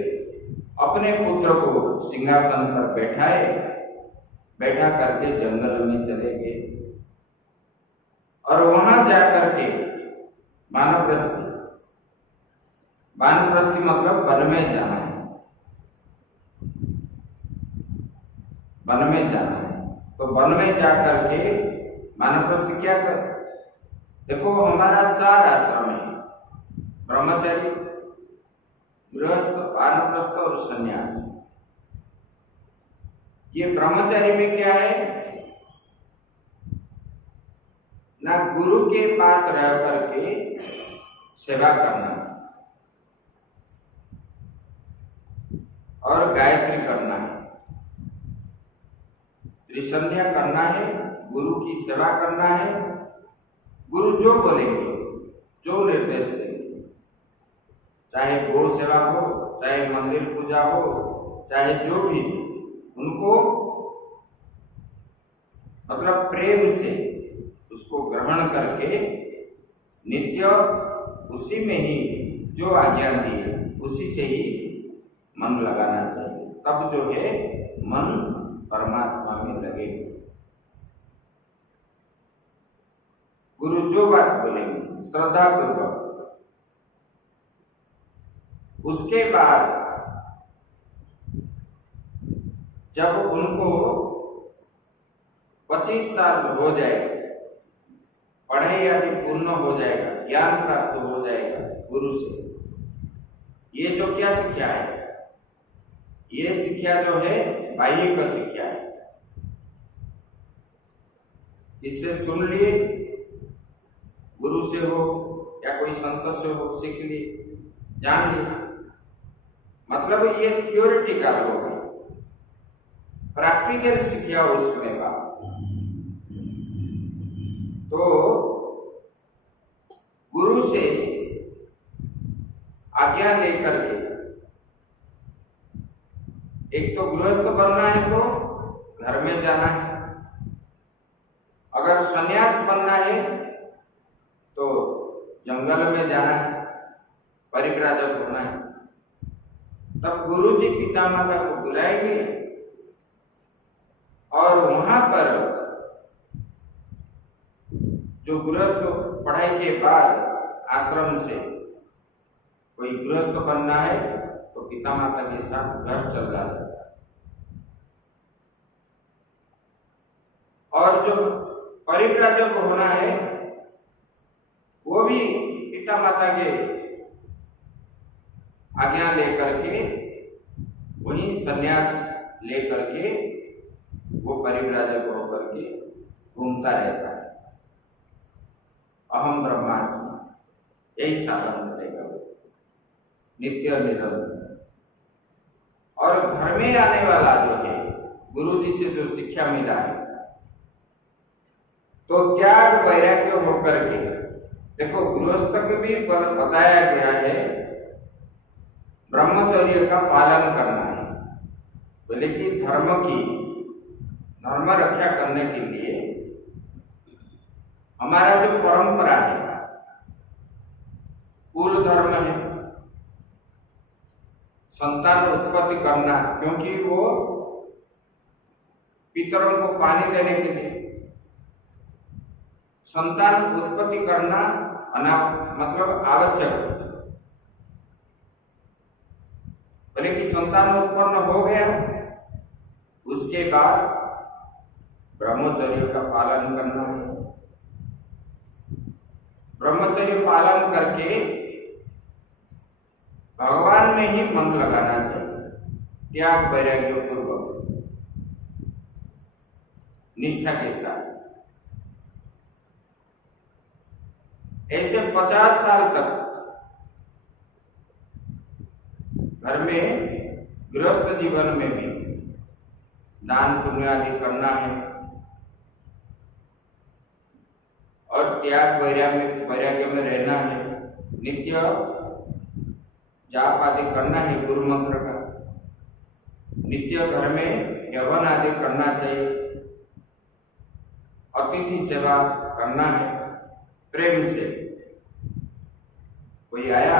अपने पुत्र को सिंहासन पर बैठाए, बैठा करके जंगल में चले गए और वहां जाकर के वानप्रस्थी, वानप्रस्थी मतलब वन में जाना है, वन में जाना है। तो वन में जाकर के वानप्रस्थी क्या कर, देखो हमारा 4 आश्रम है, ब्रह्मचर्य, गृहस्थ, वानप्रस्थ और सन्यास। ये ब्रह्मचर्य में क्या है ना, गुरु के पास रह करके सेवा करना और गायत्री करना है, त्रिसंध्या करना है, गुरु की सेवा करना है। गुरु जो बोलेंगे, जो निर्देश देंगे, चाहे गौ सेवा हो, चाहे मंदिर पूजा हो, चाहे जो भी, उनको मतलब प्रेम से उसको ग्रहण करके नित्य उसी में ही जो आज्ञा दी है उसी से ही मन लगाना चाहिए। तब जो है मन परमात्मा में लगेगा। गुरु जो बात बोलेंगे श्रद्धा पूर्वक, उसके बाद जब उनको 25 साल हो जाए, पढ़ाई आदि पूर्ण हो जाएगा, ज्ञान प्राप्त हो जाएगा गुरु से, ये जो क्या शिक्षा है, ये शिक्षा जो है बाह्य का शिक्षा है। इससे सुन लिए, गुरु से हो या कोई संत से हो, सीख लिए, जान लिए, मतलब ये थियोरिटिकल हो गई, प्रैक्टिकल शिक्षा उसमें का। तो गुरु से आज्ञा लेकर के, एक तो गृहस्थ बनना है तो घर में जाना है, अगर सन्यास बनना है तो जंगल में जाना है, परिव्राजक होना है। तब गुरुजी पिता माता को बुलाएंगे और वहां पर जो गृहस्थ पढ़ाई के बाद आश्रम से कोई गृहस्थ बनना है तो पिता माता के साथ घर चल जाता है, और जो परिव्राजक होना है वो भी पिता माता के आज्ञा लेकर के वही सन्यास लेकर के वो परिव्राजक होकर के घूमता रहता है, अहम ब्रह्मास्मि, यही साधन करेगा वो नित्य निरंतर। और घर में आने वाला जो है, गुरु जी से जो शिक्षा मिला है, तो त्याग वैराग्य होकर के, देखो गृहस्थ को भी बताया गया है ब्रह्मचर्य का पालन करना है, बोले कि धर्म रक्षा करने के लिए हमारा जो परंपरा है, कुल धर्म है, संतान उत्पत्ति करना, क्योंकि वो पितरों को पानी देने के लिए संतान उत्पत्ति करना मतलब आवश्यक है। बोले कि संतान उत्पन्न हो गया, उसके बाद ब्रह्मचर्य का पालन करना है। ब्रह्मचर्य पालन करके भगवान में ही मन लगाना चाहिए, त्याग वैराग्य पूर्वक, निष्ठा के साथ। ऐसे 50 साल तक घर में गृहस्थ जीवन में भी दान पुण्य आदि करना है और त्याग वैराग्य में रहना है, नित्य जाप आदि करना है गुरु मंत्र का, नित्य घर में यवन आदि करना चाहिए, अतिथि सेवा करना है प्रेम से। कोई आया,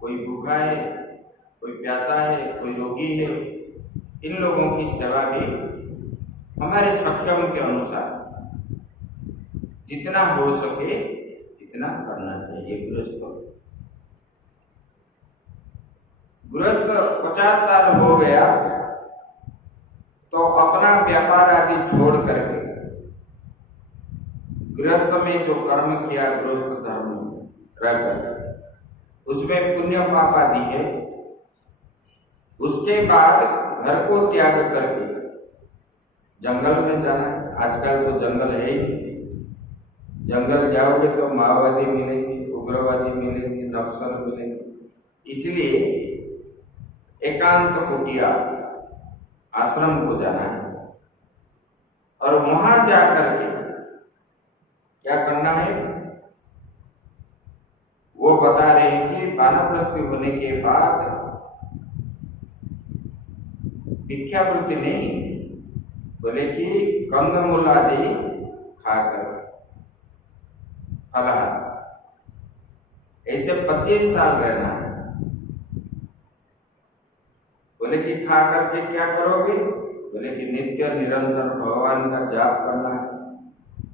कोई भूखा है, कोई प्यासा है, कोई रोगी है, इन लोगों की सेवा भी हमारे सक्षम के अनुसार जितना हो सके इतना करना चाहिए। गृहस्थ 50 साल हो गया तो अपना व्यापार आदि छोड़ करके गृहस्थ में जो कर्म किया, गृहस्थ धर्म रहकर उसमें पुण्य पाप आदि है, उसके बाद घर को त्याग करके जंगल में जाना है। आजकल तो जंगल है ही, जंगल जाओगे तो माओवादी मिलेंगे, उग्रवादी मिलेंगे, नक्सल मिलेंगे, इसलिए एकांत कुटिया आश्रम को जाना है और वहां जाकर के क्या करना है वो बता रहे हैं कि वानप्रस्थी होने के बाद भिक्षावृत्ति नहीं, बोले कि कंदमूल आदि खाकर फलाहार, ऐसे 25 साल रहना है। बोले कि खा करके क्या करोगे, बोले कि नित्य निरंतर भगवान का जाप करना है,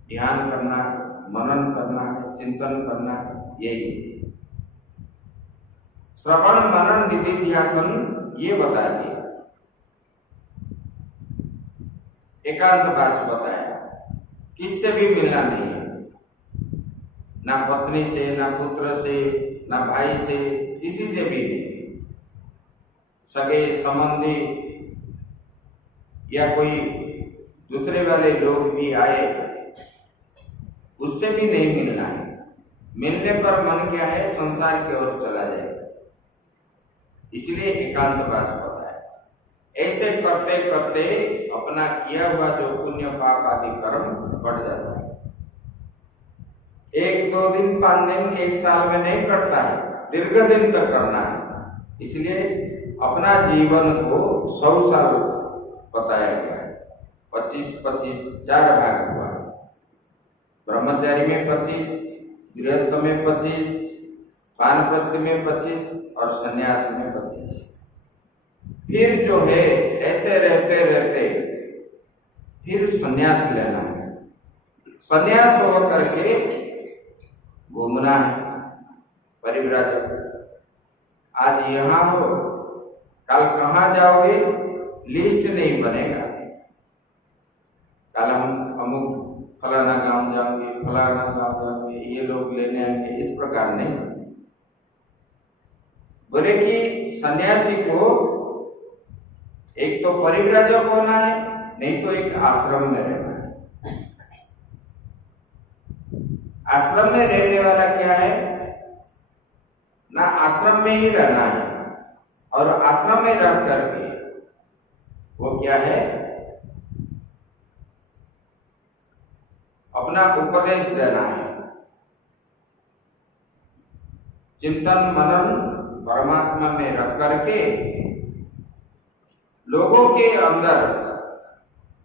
ध्यान करना है, मनन करना है, चिंतन करना है। यही श्रवण मनन निधिध्यासन ये बता दिया। एकांतवास बताया, किससे भी मिलना नहीं है, ना पत्नी से, ना पुत्र से, ना भाई से, किसी से भी नहीं। सगे संबंधी या कोई दूसरे वाले लोग भी आए, उससे भी नहीं मिलना है। मिलने पर मन क्या है, संसार की ओर चला जाएगा। इसलिए एकांतवास होता है। ऐसे करते करते अपना किया हुआ जो पुण्य पाप आदि कर्म कट जाता है। 1 2 दिन 5 दिन 1 साल में नहीं कटता है, दीर्घ दिन तक करना है। इसलिए अपना जीवन को 100 साल बताया गया है। 25-25 4 भाग हुआ। ब्रह्मचारी में 25, गृहस्थ में 25, वानप्रस्थ में 25 और सन्यास में 25। फिर जो है ऐसे रहते रहते फिर सन्यास लेना है। सन्यास हो करके घूमना है। परिव्राजक आज यहाँ हो, कल कहाँ जाओगे, लिस्ट नहीं बनेगा। कल हम अमुक फलाना गांव जाएंगे, फलाना गांव जाएंगे, ये लोग लेने आएंगे, इस प्रकार नहीं। बोले कि सन्यासी को एक तो परिव्राजक होना है, नहीं तो एक आश्रम में रहना है। आश्रम में रहने वाला क्या है, ना आश्रम में ही रहना है, और आश्रम में रह करके वो क्या है, अपना उपदेश देना है। चिंतन मनन परमात्मा में रख करके लोगों के अंदर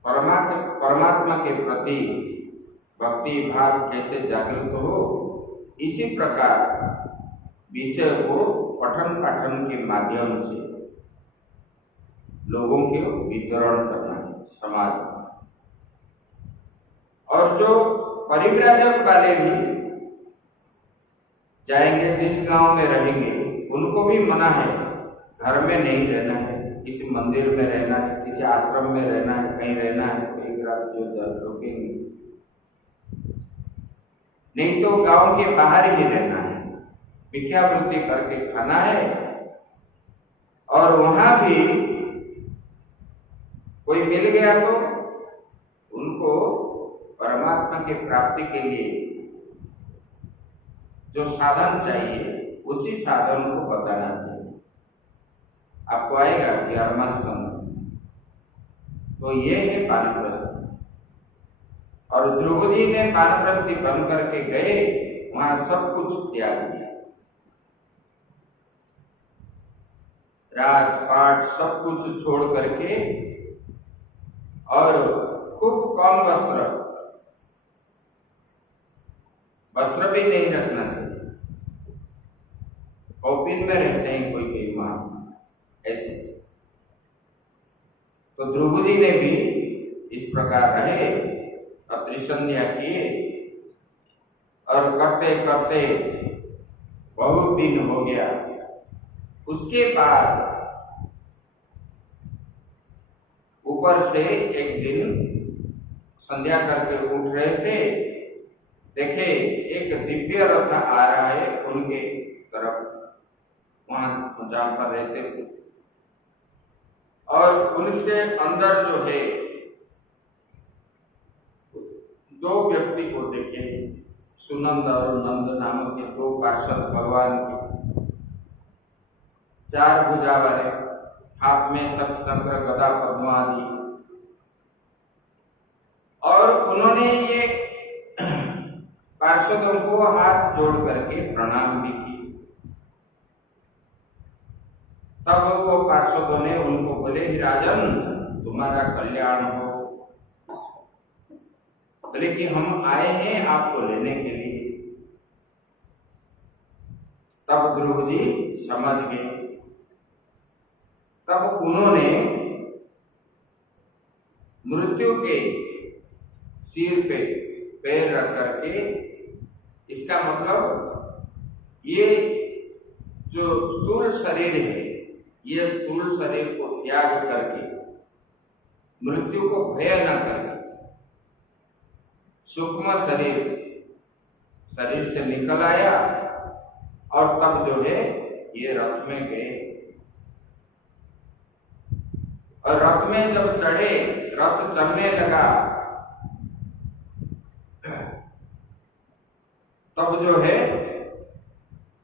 परमात्मा के प्रति भक्ति भाव कैसे जागृत हो, इसी प्रकार विषय को पठन पाठन के माध्यम से लोगों के वितरण करना है समाज में। और जो परिव्राजक वाले भी जाएंगे, जिस गांव में रहेंगे, उनको भी मना है, घर में नहीं रहना है, किसी मंदिर में रहना है, किसी आश्रम में रहना है, कहीं रहना है तो 1 रात जो रुकेंगे, नहीं तो गांव के बाहर ही रहना है, भिक्षावृत्ति करके खाना है। और वहां भी कोई मिल गया तो उनको परमात्मा की प्राप्ति के लिए जो साधन चाहिए, उसी साधन को बताना चाहिए। आपको आएगा कि 11वां स्कंद, तो ये है वानप्रस्थ। और ध्रुव जी ने वानप्रस्थी बन करके गए, वहां सब कुछ त्याग दिया, राजपाट सब कुछ छोड़ करके, और खूब कम वस्त्र भी नहीं रखना चाहिए। कौपिन में रहते हैं कोई कोई मां ऐसे। तो ध्रुव जी ने भी इस प्रकार रहे, त्रिसंध्या किए, और करते करते बहुत दिन हो गया। उसके बाद ऊपर से एक दिन संध्या करके उठ रहे थे, देखे एक दिव्य रथ आ रहा है उनके तरफ, वहां जहां पर रहते थे। और उनके अंदर जो है 2 व्यक्ति को देखे, सुनंद और नंद नामक के 2 पार्षद भगवान के, 4 भुजा वाले, हाथ में शतचंद्र गदा पद्म आदि। और उन्होंने ये पार्षदों को हाथ जोड़ करके प्रणाम भी की। तब वो पार्षदों ने उनको बोले, ही राजन तुम्हारा कल्याण हो। बोले कि हम आए हैं आपको लेने के लिए। तब ध्रुव जी समझ गए। तब उन्होंने मृत्यु के सिर पे पैर रख करके इसका मतलब ये जो स्थूल शरीर है, ये स्थूल शरीर को त्याग करके, मृत्यु को भय न करके, सूक्ष्म शरीर से निकल आया और तब जो है ये रथ में गए। और रथ में जब चढ़े, रथ चलने लगा, तब जो है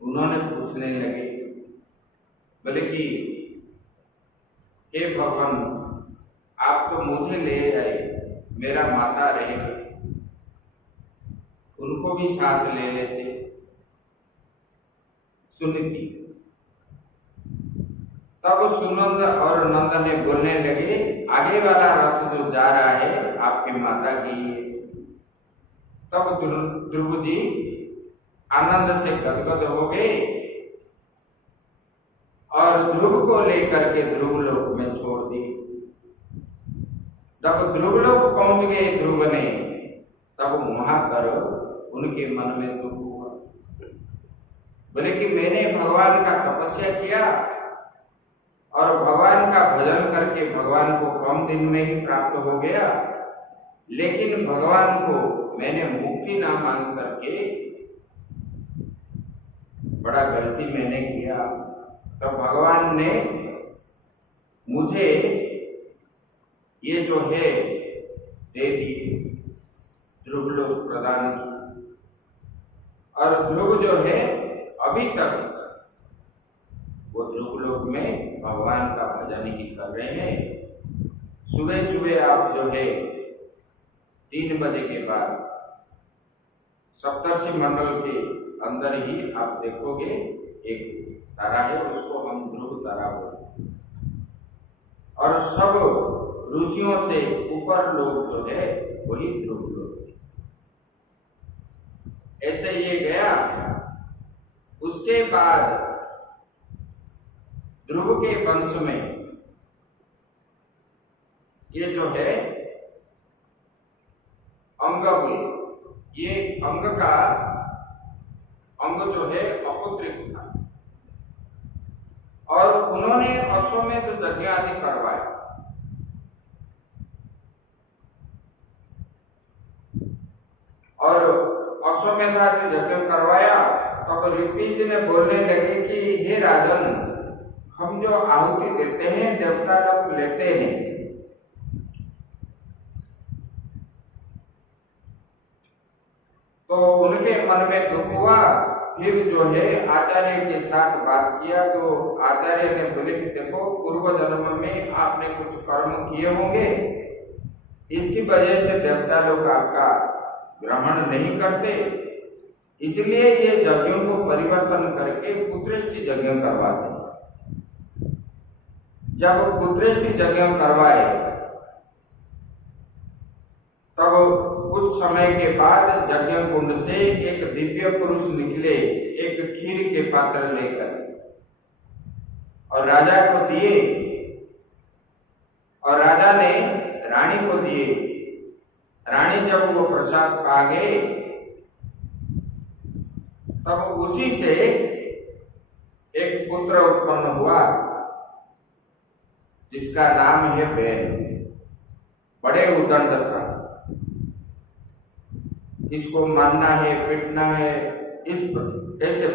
उन्होंने पूछने लगे, बोले कि हे भगवान, आप तो मुझे ले आए, मेरा माता रह गई, उनको भी साथ ले लेते। सुनीति। तब सुनंद और नंद ने बोलने लगे, आगे वाला रथ जो जा रहा है आपके माता की है। तब ध्रुव जी आनंद से गदगद हो गए और ध्रुव को लेकर के ध्रुवलोक में छोड़ दी। जब ध्रुवलोक पहुंच गए ध्रुव ने, तब वहां पर उनके मन में दुख हुआ। बोले कि मैंने भगवान का तपस्या किया और भगवान का भजन करके भगवान को कम दिन में ही प्राप्त हो गया, लेकिन भगवान को मैंने मुक्ति ना मांग करके बड़ा गलती मैंने किया। तो भगवान ने मुझे ये जो है दे दी, ध्रुवलोक प्रदान की। और ध्रुव जो है अभी तक वो ध्रुवलोक में भगवान का भजन ही कर रहे हैं। सुबह सुबह आप जो है 3 बजे के बाद सप्तर्षि मंडल के अंदर ही आप देखोगे एक तारा है, उसको हम ध्रुव तारा बोलते हैं। और सब ऋषियों से ऊपर लोग जो है वही ध्रुव लोग। ऐसे ये गया। उसके बाद ध्रुव के वंश में ये जो है अंग हुए। ये अंग जो है अपुत्रिक था और उन्होंने अश्वमेध यज्ञ आदि करवाया। और अश्वमेध यज्ञ करवाया, तब ऋषि ने बोलने लगे कि हे राजन, हम जो आहुति देते हैं देवता लोग लेते नहीं। तो उनके मन में दुख हुआ। फिर जो है आचार्य के साथ बात किया, तो आचार्य ने बोले कि देखो, पूर्व जन्म में आपने कुछ कर्म किए होंगे, इसकी वजह से देवता लोग आपका ग्रहण नहीं करते, इसलिए ये यज्ञों को परिवर्तन करके पुत्रेष्टि यज्ञ करवाते हैं। जब पुत्रेष्टि यज्ञ करवाए, तब कुछ समय के बाद यज्ञ कुंड से एक दिव्य पुरुष निकले, एक खीर के पात्र लेकर, और राजा को दिए, और राजा ने रानी को दिए। रानी जब वो प्रसाद खा गए, तब उसी से एक पुत्र उत्पन्न हुआ जिसका नाम है बैल। बड़े उदंड था, इसको मारना है, पीटना है, ऐसे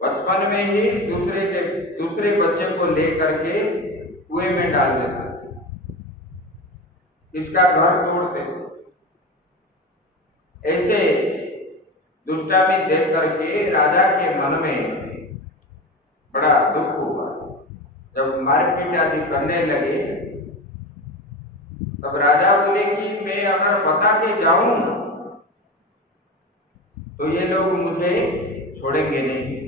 बचपन में ही दूसरे बच्चे को लेकर के कुएं में डाल देते, इसका घर तोड़ते। ऐसे दुष्टामी देख करके राजा के मन में बड़ा दुख हुआ। जब मारपीट आदि करने लगे, तब राजा बोले कि मैं अगर बता के जाऊं तो ये लोग मुझे छोड़ेंगे नहीं,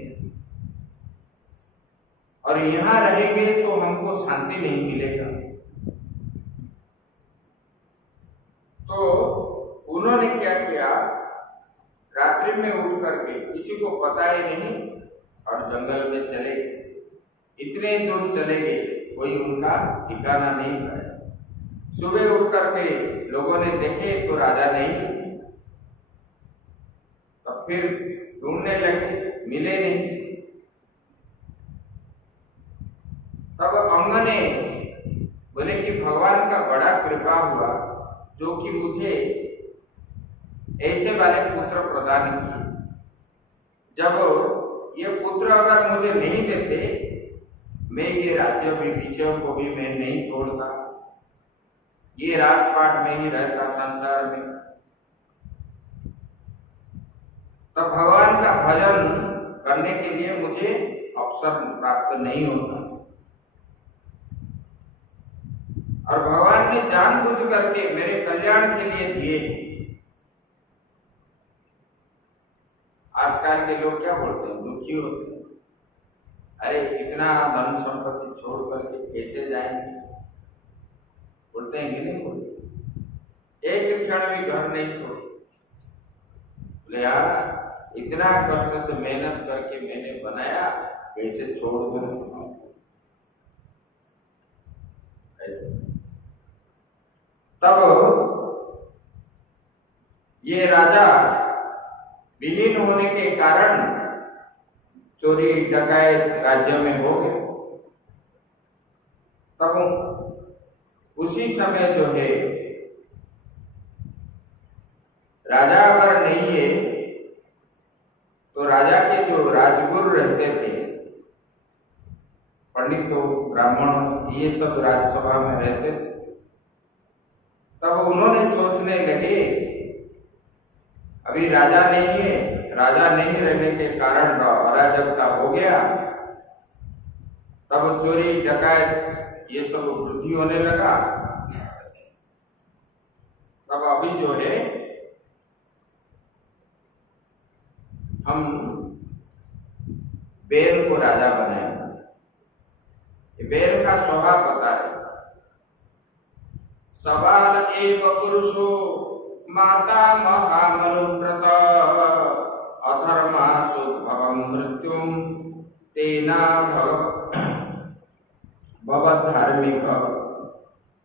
और यहां रहेंगे तो हमको शांति नहीं मिलेगा। तो उन्होंने क्या किया, रात्रि में उठ करके, किसी को पता ही नहीं, और जंगल में चले गए। इतने दूर चले गए, कोई उनका ठिकाना नहीं पाया। सुबह उठ करके लोगों ने देखे तो राजा नहीं, तब फिर ढूंढने लगे, मिले नहीं। तब अंग ने बोले कि भगवान का बड़ा कृपा हुआ जो कि मुझे ऐसे वाले पुत्र प्रदान किए। जब ये पुत्र अगर मुझे नहीं देते, मैं ये राज्य विषयों को भी मैं नहीं छोड़ता, ये राजपाट में ही रहता संसार में। तब भगवान का भजन करने के लिए मुझे अवसर प्राप्त नहीं होता। और भगवान ने जानबूझ करके मेरे कल्याण के लिए दिए हैं। आजकल के लोग क्या बोलते हैं, दुखी होते हैं, अरे इतना धन संपत्ति छोड़ करके कैसे जाएंगे, बोलते हैं कि नहीं बोलते? एक क्षण भी घर नहीं छोड़, बोले यार इतना कष्ट से मेहनत करके मैंने बनाया, कैसे छोड़ दूं? ऐसे तब ये राजा विहीन होने के कारण चोरी डकैत राज्य में हो गए। तब उसी समय जो है राजा अगर नहीं है तो राजा के जो राजगुरु रहते थे, पंडितों ब्राह्मण ये सब राजसभा में रहते थे। तब उन्होंने सोचने लगे अभी राजा नहीं है, राजा नहीं रहने के कारण अराजकता हो गया, तब चोरी डकैत ये सब वृद्धि होने लगा। तब अभी जो है हम बैल को राजा बनाए। बैल का स्वभाव पता है, सवाल एव पुरुषो माता महामनुव्रत अधर्मासुद्भवं मृत्युम तेना भवधार्मिक।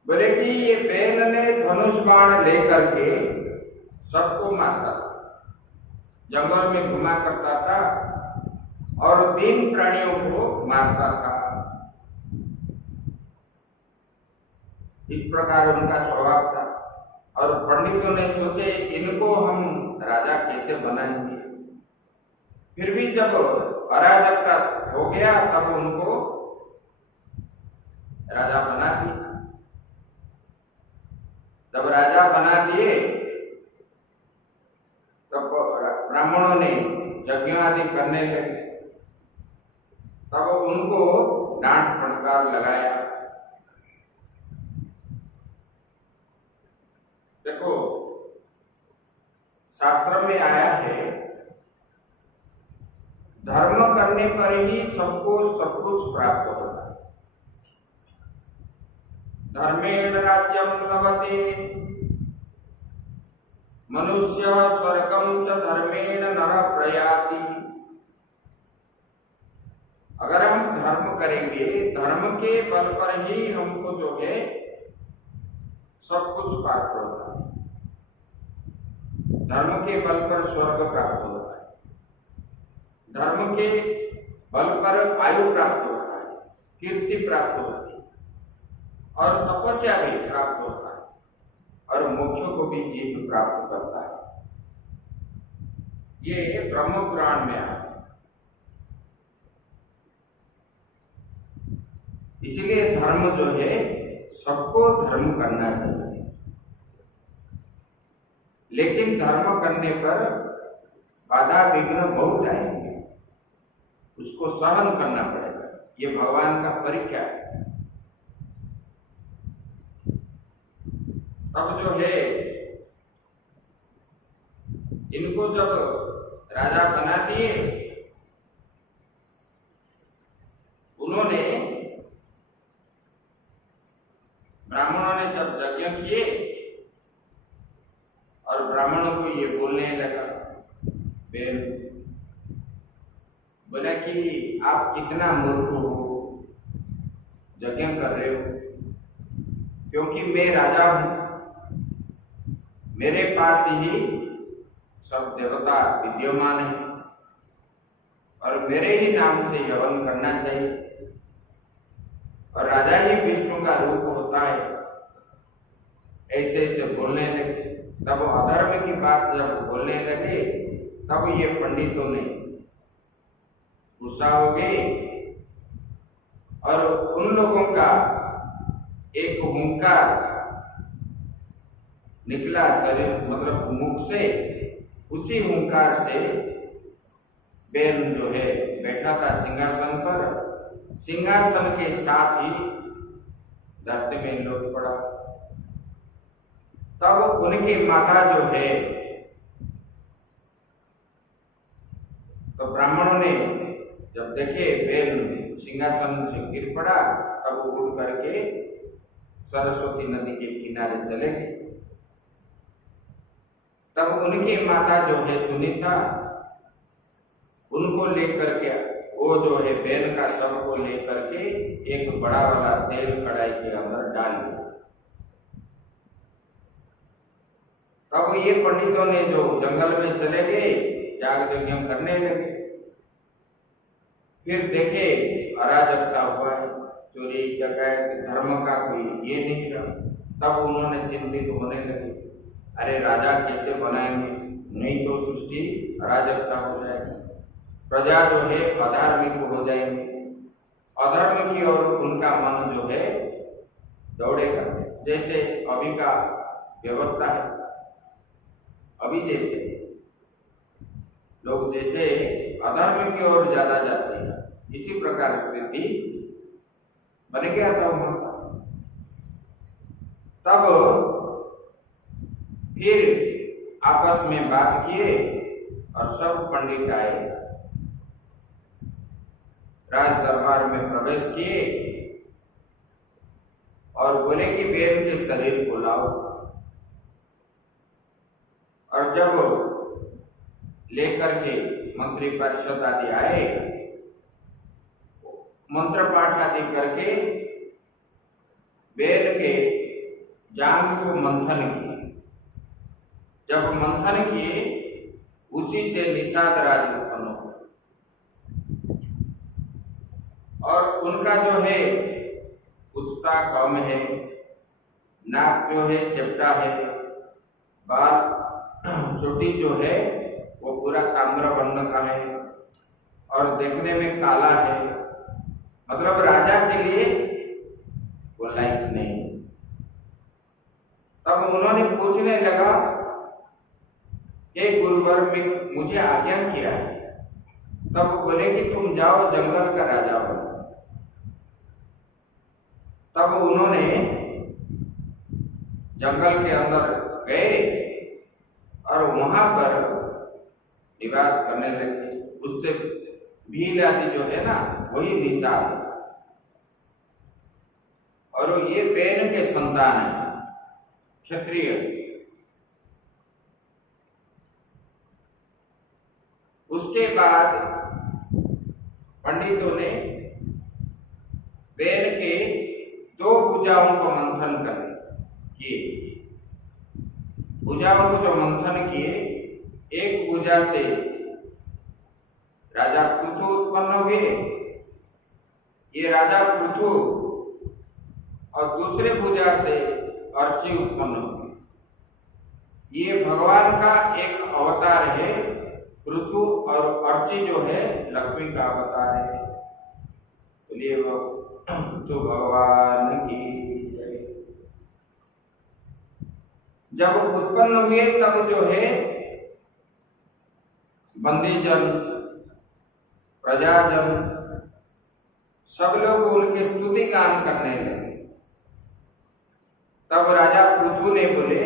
बोले कि ये बैल ने धनुष बाण लेकर के सबको मारता था, जंगल में घुमा करता था और दीन प्राणियों को मारता था। इस प्रकार उनका स्वभाव था। और पंडितों ने सोचे इनको हम राजा कैसे बनाएंगे। फिर भी जब अराजकता हो गया तब उनको राजा बना दिया। जब राजा बना दिए तब ब्राह्मणों ने यज्ञ आदि करने लगे। तब उनको डांट फटकार लगाया। देखो शास्त्र में आया है, धर्म करने पर ही सबको सब कुछ प्राप्त होता है। धर्मेण राज्यम लभते मनुष्य स्वर्गम च धर्मेण नर प्रयाति। अगर हम धर्म करेंगे, धर्म के बल पर ही हमको जो है सब कुछ प्राप्त होता है। धर्म के बल पर स्वर्ग प्राप्त होता है, धर्म के बल पर आयु प्राप्त होता है, कीर्ति प्राप्त होती है और तपस्या भी प्राप्त होता है और मोक्ष को भी जीव प्राप्त करता है। ये ब्रह्म पुराण में आया है। इसलिए धर्म जो है सबको धर्म करना चाहिए, लेकिन धर्म करने पर बाधा विघ्न बहुत आएंगे, उसको सहन करना पड़ेगा। ये भगवान का परीक्षा है। तब जो है इनको जब राजा बना दिए, उन्होंने ब्राह्मणों ने जब यज्ञ किए और ब्राह्मणों को ये बोलने लगा, बेल बोला कि आप कितना मूर्ख हो, यज्ञ कर रहे हो, क्योंकि मैं राजा हूं, मेरे पास ही सब देवता विद्यमान है और मेरे ही नाम से हवन करना चाहिए। और राजा ही विष्णु का रूप होता है। ऐसे ऐसे बोलने लगे। तब अधर्म की बात जब बोलने लगे तब ये पंडितों ने गुस्सा हो गए और उन लोगों का एक हुंकार निकला शरीर मतलब मुख से। उसी हुंकार से बेन जो है बैठा था सिंहासन पर, सिंहासन के साथ ही धरती में लौट पड़ा। तब उनकी माता जो है, तो ब्राह्मणों ने जब देखे बेन सिंहासन से गिर पड़ा तब वो उड़ करके सरस्वती नदी के किनारे चले गए। तब उनकी माता जो है सुनीता, उनको लेकर के वो जो है बेन का शव को लेकर के एक बड़ा वाला तेल कढ़ाई के अंदर डाल दिया। तब ये पंडितों ने जो जंगल में चले गए, याग यज्ञ करने लगे। फिर देखे अराजकता हुआ है, चोरी डकैत धर्म का कोई ये नहीं रहा। तब उन्होंने चिंतित होने लगे, अरे राजा कैसे बनाएंगे, नहीं तो सृष्टि अराजकता हो जाएगी, प्रजा जो है अधार्मिक हो जाएंगे, अधर्म की ओर उनका मन जो है दौड़ेगा। जैसे अभी का व्यवस्था है, अभी जैसे लोग जैसे अधर्म की ओर ज्यादा जाते हैं, इसी प्रकार स्थिति बन गया था वहां। तब फिर आपस में बात किए और सब पंडित आए, राज दरबार में प्रवेश किए और बोले कि बेन के शरीर को लाओ। और जब लेकर के मंत्री परिषद आदि आए, मंत्र पाठ आदि करके बेन के जांघ को मंथन किए। जब मंथन किए उसी से निषाद राज उत्पन्न हुआ और उनका जो है उच्चता कम है, नाक जो है चपटा है, बाल चोटी जो है वो पूरा ताम्र वर्ण का है और देखने में काला है, मतलब राजा के लिए वो लायक नहीं। तब उन्होंने पूछने लगा, हे गुरुवर मुझे आज्ञा किया है। तब बोले कि तुम जाओ जंगल का राजा हो। तब उन्होंने जंगल के अंदर गए और वहां पर निवास करने लगे। उससे भील आदि जो है ना वही निषाद, और ये बेन के संतान है, क्षत्रिय। उसके बाद पंडितों ने बेन के दो भुजाओं को मंथन करने किए। भुजाओं को जो मंथन किए, एक भुजा से राजा पृथु उत्पन्न हुए, ये राजा पृथु, और दूसरे भुजा से अर्ची उत्पन्न हुए। ये भगवान का एक अवतार है। पृथु और अर्ची जो है लक्ष्मी का अवतार है। बोलिए पृथु भगवान की जय। जब उत्पन्न हुए तब जो है बंदीजन, प्रजाजन सब लोग उनके स्तुति गान करने लगे। तब राजा पृथु ने बोले,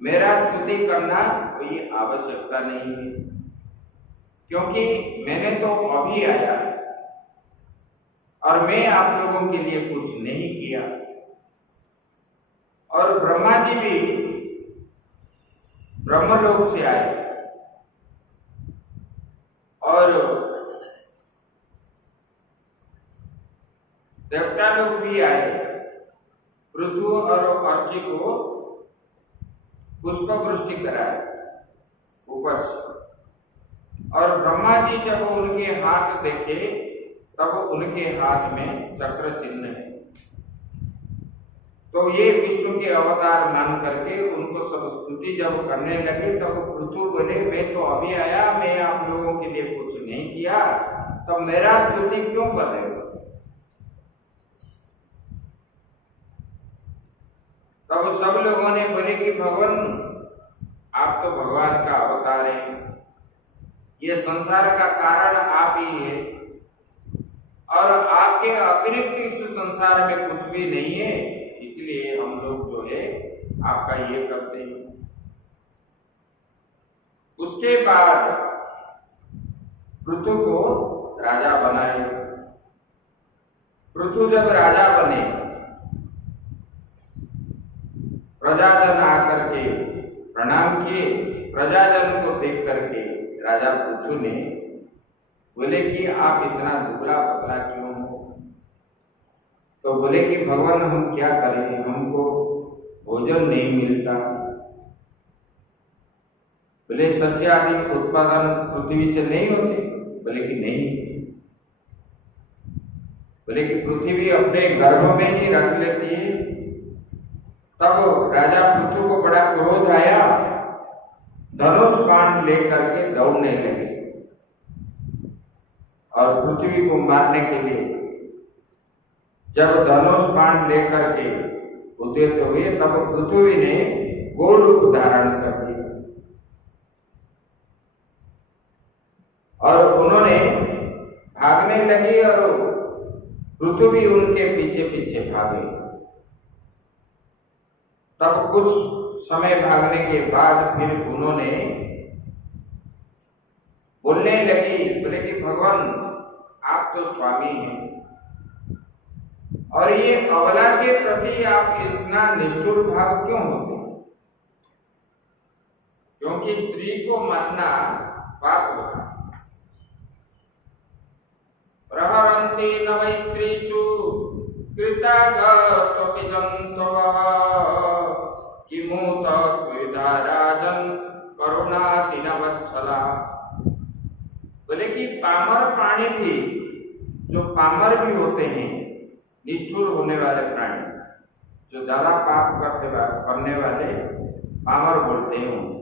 मेरा स्तुति करना कोई आवश्यकता नहीं है, क्योंकि मैंने तो अभी आया और मैं आप लोगों के लिए कुछ नहीं किया। और ब्रह्मा जी भी ब्रह्मलोक से आए और देवता लोग भी आए। पृथु पुष्प वृष्टि कराए ऊपर से। और ब्रह्मा जी जब उनके हाथ देखे तब उनके हाथ में चक्र चिन्ह है। तो ये विष्णु के अवतार मान करके उनको सब स्तुति जब करने लगे तब पृथु बोले मैं तो अभी आया, मैं आप लोगों के लिए कुछ नहीं किया, तब मेरा स्तुति क्यों कर रहे हो? तब सब लोगों ने बोले कि भगवान आप तो भगवान का अवतार है, ये संसार का कारण आप ही है और आपके अतिरिक्त इस संसार में कुछ भी नहीं है, इसलिए हम लोग जो है आपका ये करते हैं। उसके बाद पृथु को राजा बनाए। पृथु जब राजा बने, प्रजाजन आकर के प्रणाम किए। प्रजाजन को देख करके राजा पृथु ने बोले कि आप इतना दुबला पतला क्यों हो? तो बोले कि भगवान हम क्या करें, हमको भोजन नहीं मिलता। बोले सस्य आदि उत्पादन पृथ्वी से नहीं होते? बोले कि नहीं। बोले कि पृथ्वी अपने गर्भ में ही रख लेती है। तब राजा पृथु को बड़ा क्रोध आया, धनुष बाण लेकर के दौड़ने लगे और पृथ्वी को मारने के लिए जब धनुष बाण लेकर के उद्यत हुए तब पृथ्वी ने गो रूप धारण कर दिया और उन्होंने भागने लगी और पृथ्वी उनके पीछे पीछे भागे। तब कुछ समय भागने के बाद फिर उन्होंने बोलने लगी, बोले कि भगवान आप तो स्वामी हैं और ये अबला के प्रति आप इतना निष्ठुर भाव क्यों होते हैं? क्योंकि स्त्री को मारना पाप होता है। प्रहरन्ति न वै स्त्रीषु कृतागस्त्वपि जन्तवः किमुत द्विधा राजन् करुणातिनवत्सला। बोले कि पामर प्राणी भी, जो पामर भी होते हैं, निष्ठुर होने वाले प्राणी, जो ज्यादा पाप करने वाले पामर बोलते हैं उन्हें।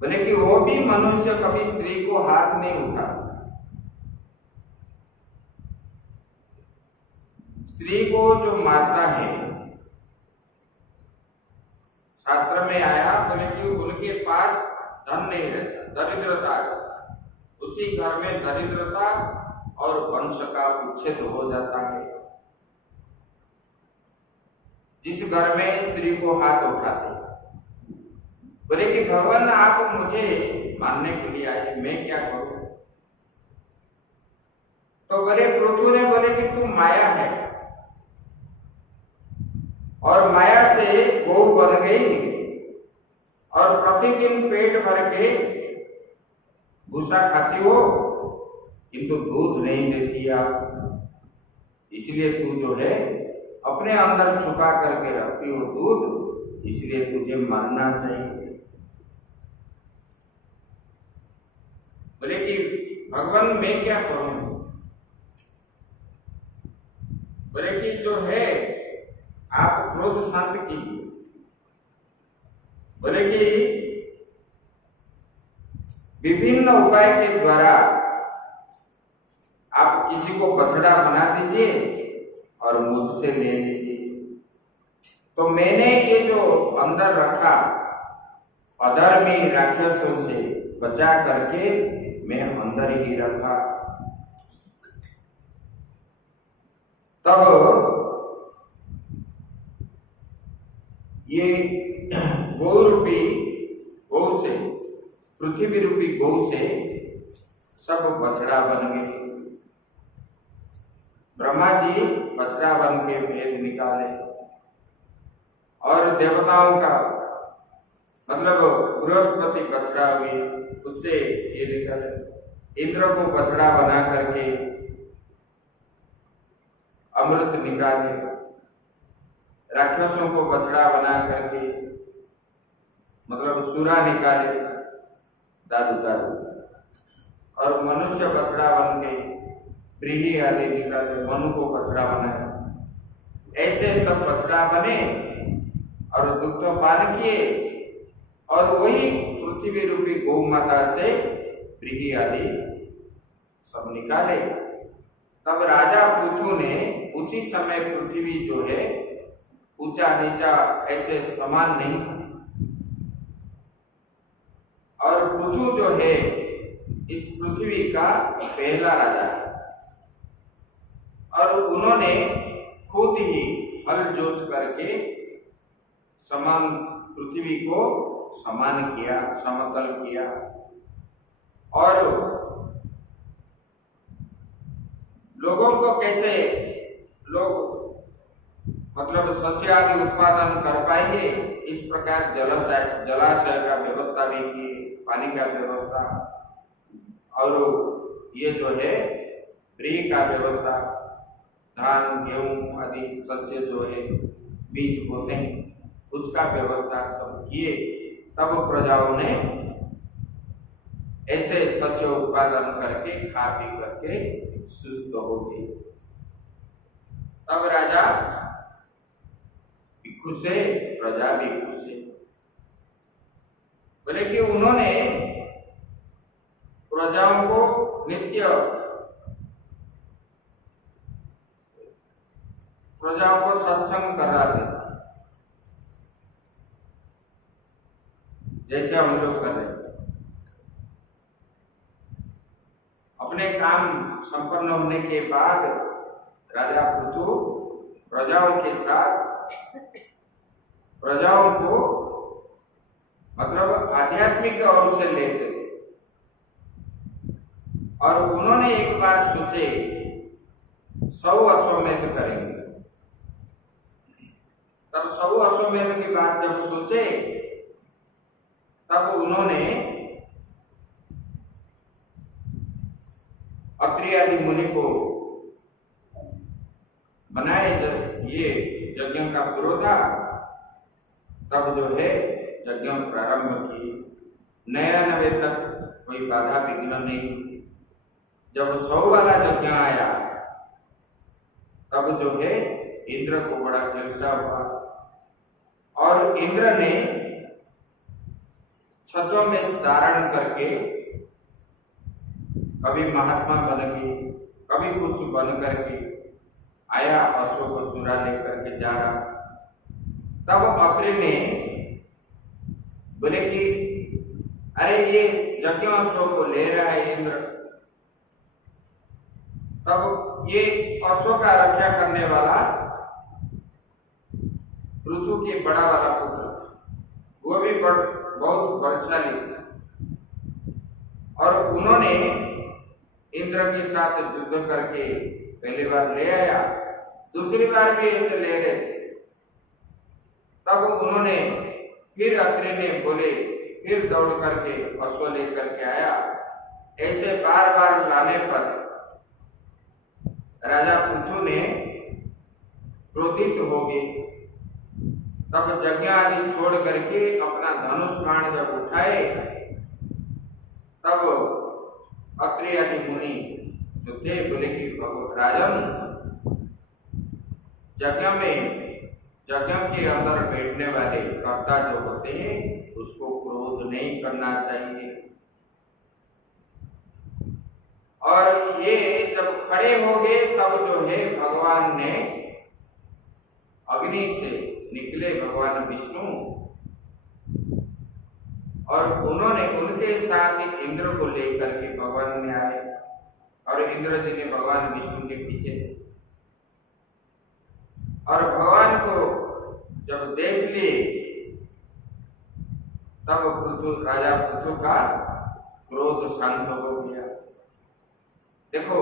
बोले कि वो भी मनुष्य कभी स्त्री को हाथ नहीं उठाता। स्त्री को जो मारता है, शास्त्र में आया, बोले कि उनके पास धन नहीं रहता, दरिद्रता आ जाता, उसी घर में दरिद्रता और वंश का उच्छेद हो जाता है। जिस घर में स्त्री को हाथ उठाते, बोले कि भगवान आप मुझे मारने के लिए आए, मैं क्या करूं? तो बोले पृथु ने बोले कि तू माया है और माया से गौ बन गई और प्रतिदिन पेट भर के भूसा खाती हो किंतु दूध नहीं देती आप, इसलिए तू जो है अपने अंदर छुपा करके रखती हो दूध, इसलिए तुझे मरना चाहिए। बोले कि भगवान मैं क्या करूं? बोले कि जो है आप क्रोध शांत कीजिए। बोले कि विभिन्न उपाय के द्वारा आप किसी को बछड़ा बना दीजिए और मुझसे ले लीजिए। तो मैंने ये जो अंदर रखा अधर्मी राक्षसों से बचा करके मैं अंदर ही रखा। तब ये गौ रूपी गौ से, पृथ्वी रूपी गौ से सब बछड़ा बन गए। ब्रह्मा जी बछड़ा बन के भेद निकाले और देवताओं का मतलब बृहस्पति बछड़ा हुए, उससे ये निकले। इंद्र को बछड़ा बना करके अमृत निकाले, राक्षसों को बछड़ा बना करके मतलब सुरा निकाले दारू दारू, और मनुष्य बछड़ा बन के व्रीहि आदि निकाले मनु को बछड़ा बनाए। ऐसे सब बछड़ा बने और दुग्ध पान किए, और वही पृथ्वी रूपी गौ माता से व्रीहि आदि सब निकाले। तब राजा पृथु ने उसी समय पृथ्वी जो है ऊंचा नीचा ऐसे समान नहीं था, और पृथु जो है इस पृथ्वी का पहला राजा है, और उन्होंने खुद ही हल जोत करके समान पृथ्वी को समान किया, समतल किया, और लोगों को कैसे लोग मतलब सस्य आदि उत्पादन कर पाएंगे, इस प्रकार जलाशय का व्यवस्था भी की, पानी का व्यवस्था, और ये जो है व्रीहि का व्यवस्था, धान गेहूं आदि सस्य जो है बीज होते हैं उसका व्यवस्था सब किए। तब प्रजाओं ने ऐसे सस्य उत्पादन करके खा पी करके सुस्त हो गए। तब राजा भी खुश है, प्रजा भी खुश है। बोले कि उन्होंने प्रजाओं को नित्य प्रजाओं को सत्संग कराते थे, जैसे हम लोग कर रहे हैं। अपने काम संपन्न होने के बाद राजा पृथु प्रजाओं के साथ प्रजाओं को मतलब आध्यात्मिक ओर से लेते थे, और उन्होंने एक बार सोचे 100 अश्वमेध करेंगे। तब 100 अश्वमेध की बात जब सोचे, तब उन्होंने अत्रि आदि मुनि को बनाए। जब ये यज्ञ का पूर्व था, तब जो है यज्ञ प्रारंभ की। 99 तक कोई बाधा विघ्न नहीं। जब 100 वाला यज्ञ आया, तब जो है इंद्र को बड़ा ईर्ष्या हुआ, और इंद्र ने छत्रों में धारण करके कभी महात्मा बन के, कभी कुछ बन करके आया, अश्व को चुरा लेकर के जा रहा था। तब अत्रि ने बोले कि अरे ये यज्ञ अश्व को ले रहा है इंद्र। तब ये अश्व का रक्षा करने वाला पृथु के बड़ा वाला पुत्र था, वो भी बहुत बलशाली था, और उन्होंने इंद्र के साथ युद्ध करके पहली बार ले आया, दूसरी बार भी ऐसे ले रहे थे। तब उन्होंने फिर अत्रि ने बोले, फिर दौड़ करके अश्व लेकर के आया। ऐसे बार बार लाने पर राजा पृथु ने क्रोधित हो गए। तब यज्ञ आदि छोड़ करके अपना धनुष बाण जब उठाए, तब अत्रि आदि मुनि जो थे बोले कि राजन, यज्ञ के अंदर बैठने वाले कर्ता जो होते हैं उसको क्रोध नहीं करना चाहिए, और ये जब खड़े हो गए तब जो है भगवान ने अग्नि से निकले, भगवान विष्णु, और उन्होंने उनके साथ इंद्र को लेकर के भगवान ने आए, और इंद्र जी ने भगवान विष्णु के पीछे, और भगवान को जब देख लिए तब राजा पृथु का क्रोध शांत हो गया। देखो,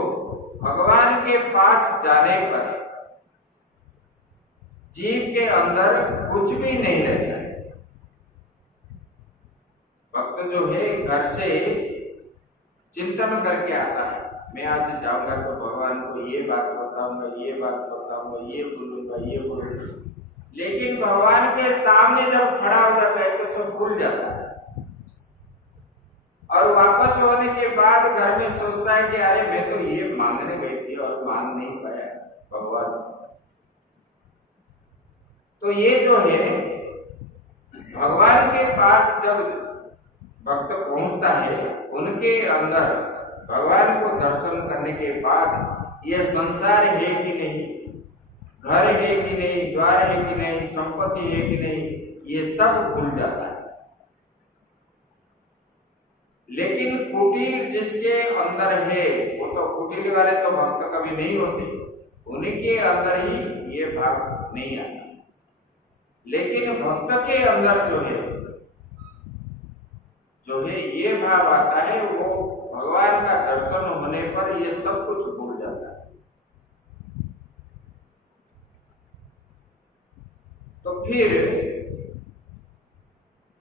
भगवान के पास जाने पर जीव के अंदर कुछ भी नहीं रहता है। भक्त जो है घर से चिंतन करके आता है, मैं आज जाऊंगा तो भगवान को ये बात बताऊंगा, ये बात बताऊंगा, ये बोलूंगा, ये बोलूंगा। लेकिन भगवान के सामने जब खड़ा हो जाता है तो सब भूल जाता है, और वापस होने के बाद घर में सोचता है कि अरे मैं तो ये मांगने गई थी और मांग नहीं पाया भगवान। तो ये जो है भगवान के पास जब भक्त पहुंचता है, उनके अंदर भगवान को दर्शन करने के बाद ये संसार है कि नहीं, घर है कि नहीं, द्वार है कि नहीं, संपत्ति है कि नहीं, ये सब भूल जाता है। लेकिन कुटिल जिसके अंदर है, वो तो कुटिल वाले तो भक्त कभी नहीं होते, उनके अंदर ही ये भाव नहीं आता। लेकिन भक्त के अंदर जो है ये भाव आता है, वो भगवान का दर्शन होने पर ये सब कुछ भूल जाता है। तो फिर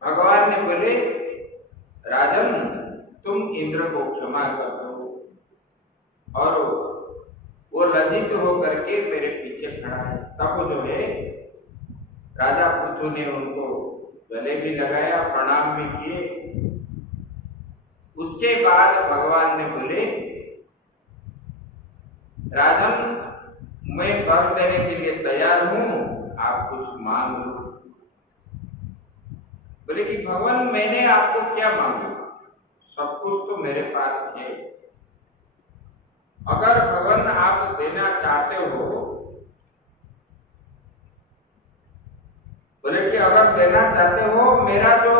भगवान ने बोले, राजन तुम इंद्र को क्षमा कर दो, और वो लज्जित होकर के मेरे पीछे खड़ा है। तब जो है राजा पृथु ने उनको गले भी लगाया, प्रणाम भी किए। उसके बाद भगवान ने बोले, राजन मैं वर देने के लिए तैयार हूं, आप कुछ मांग लो। बोले कि भगवान मैंने आपको क्या मांगू, सब कुछ तो मेरे पास है। अगर भगवान आप देना चाहते हो, बोले कि अगर देना चाहते हो, मेरा जो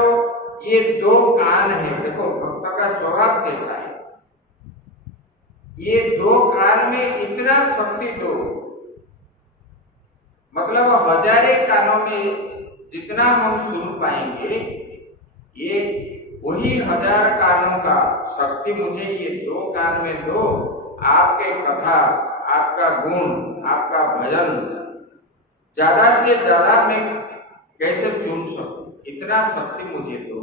ये दो कान है, देखो भक्त का स्वभाव कैसा है, ये दो कान में इतना शक्ति दो, मतलब हजारे कानों में जितना हम सुन पाएंगे, ये वही 1000 कानों का शक्ति मुझे ये दो कान में दो। आपके कथा, आपका गुण, आपका भजन ज्यादा से ज्यादा मैं कैसे सुन सकूं, इतना शक्ति मुझे दो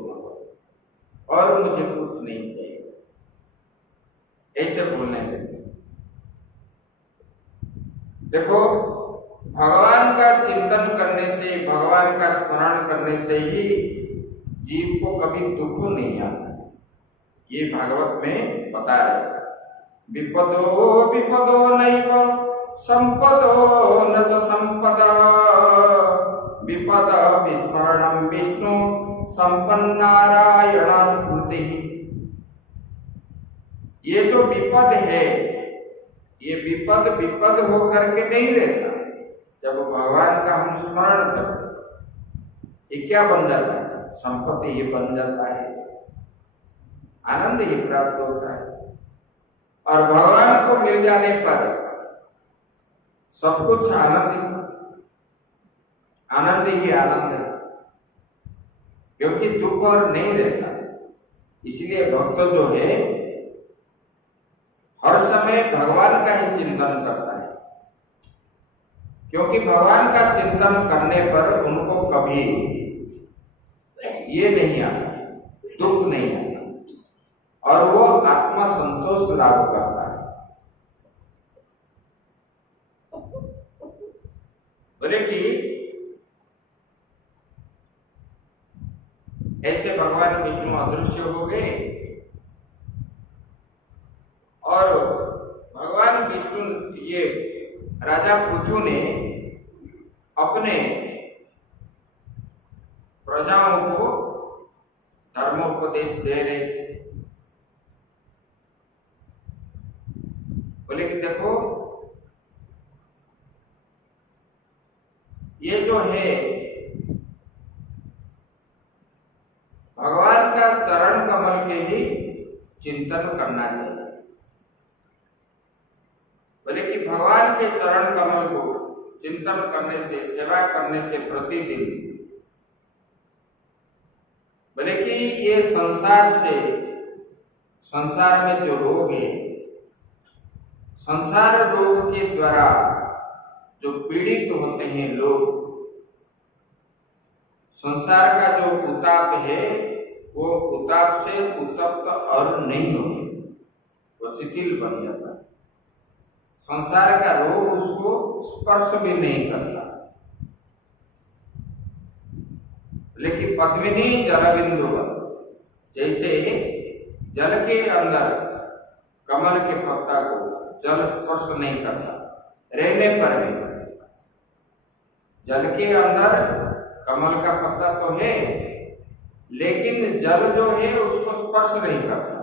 और मुझे कुछ नहीं चाहिए, ऐसे बोलने देते। देखो भगवान का चिंतन करने से, भगवान का स्मरण करने से ही जीव को कभी दुख नहीं आता है, ये भागवत में बता रहे। विपदो विपदो नैव संपदो न च संपदा, विपद विस्मरणं विष्णु संपन्नारायण स्मृति। ये जो विपद है, ये विपद विपद होकर के नहीं रहता। जब भगवान का हम स्मरण करते, ये क्या बन जाता है, संपत्ति ही बन जाता है, आनंद ही प्राप्त होता है। और भगवान को मिल जाने पर सब कुछ आनंद ही आनंद है, क्योंकि दुख और नहीं रहता। इसलिए भक्त जो है हर समय भगवान का ही चिंतन करता है, क्योंकि भगवान का चिंतन करने पर उनको कभी ये नहीं आता, दुख नहीं आता, और वो आत्मा संतोष लाभ करता है। बोले कि ऐसे भगवान विष्णु अदृश्य हो गए, और भगवान विष्णु, ये राजा पृथु ने अपने प्रजाओं को धर्मोपदेश दे रहे थे। बोले कि देखो ये जो है भगवान का चरण कमल के ही चिंतन करना चाहिए। बोले कि भगवान के चरण कमल को चिंतन करने से, सेवा करने से प्रतिदिन, बोले कि ये संसार में जो रोग है, संसार रोग के द्वारा जो पीड़ित होते हैं लोग, संसार का जो उताप है, वो उताप से उत्तप्त और नहीं होते, वो शिथिल बन जाता है। संसार का रोग उसको स्पर्श भी नहीं करता। लेकिन पद्मिनी जलबिंदु, जैसे जल के अंदर कमल के पत्ता को जल स्पर्श नहीं करता, रहने पर भी जल के अंदर कमल का पत्ता तो है, लेकिन जल जो है उसको स्पर्श नहीं करता।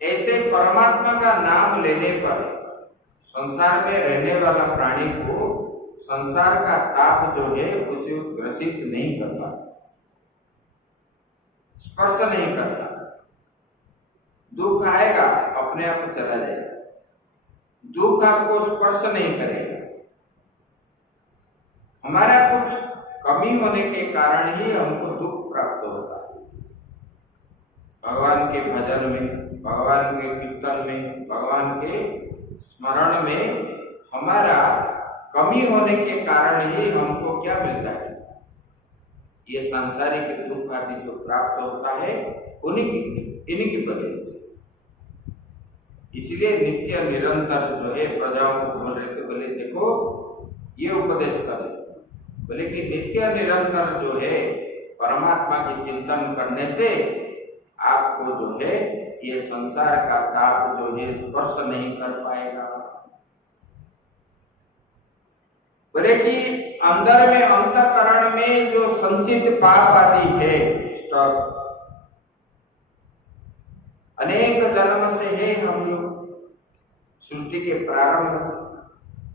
ऐसे परमात्मा का नाम लेने पर संसार में रहने वाला प्राणी को संसार का ताप जो है उसे ग्रसित नहीं करता, स्पर्श नहीं करता। दुख आएगा अपने आप चला जाएगा, दुख आपको स्पर्श नहीं करेगा। हमारा कुछ कमी होने के कारण ही हमको दुख प्राप्त होता है। भगवान के भजन में, भगवान के कीर्तन में, भगवान के स्मरण में हमारा कमी होने के कारण ही हमको क्या मिलता है? ये सांसारिक दुख आदि जो प्राप्त होता है इन्हीं की वजह से। इसलिए नित्य निरंतर जो है प्रजाओं को बोल रहे थे, बोले देखो ये उपदेश कर, बोले कि नित्य निरंतर जो है परमात्मा के चिंतन करने से आपको जो है ये संसार का ताप जो है स्पर्श नहीं कर पाएगा। बोले कि अंदर में अंतःकरण में जो संचित पाप आदि है, स्टॉक अनेक जन्म से है, हम लोग सृष्टि के प्रारंभ से,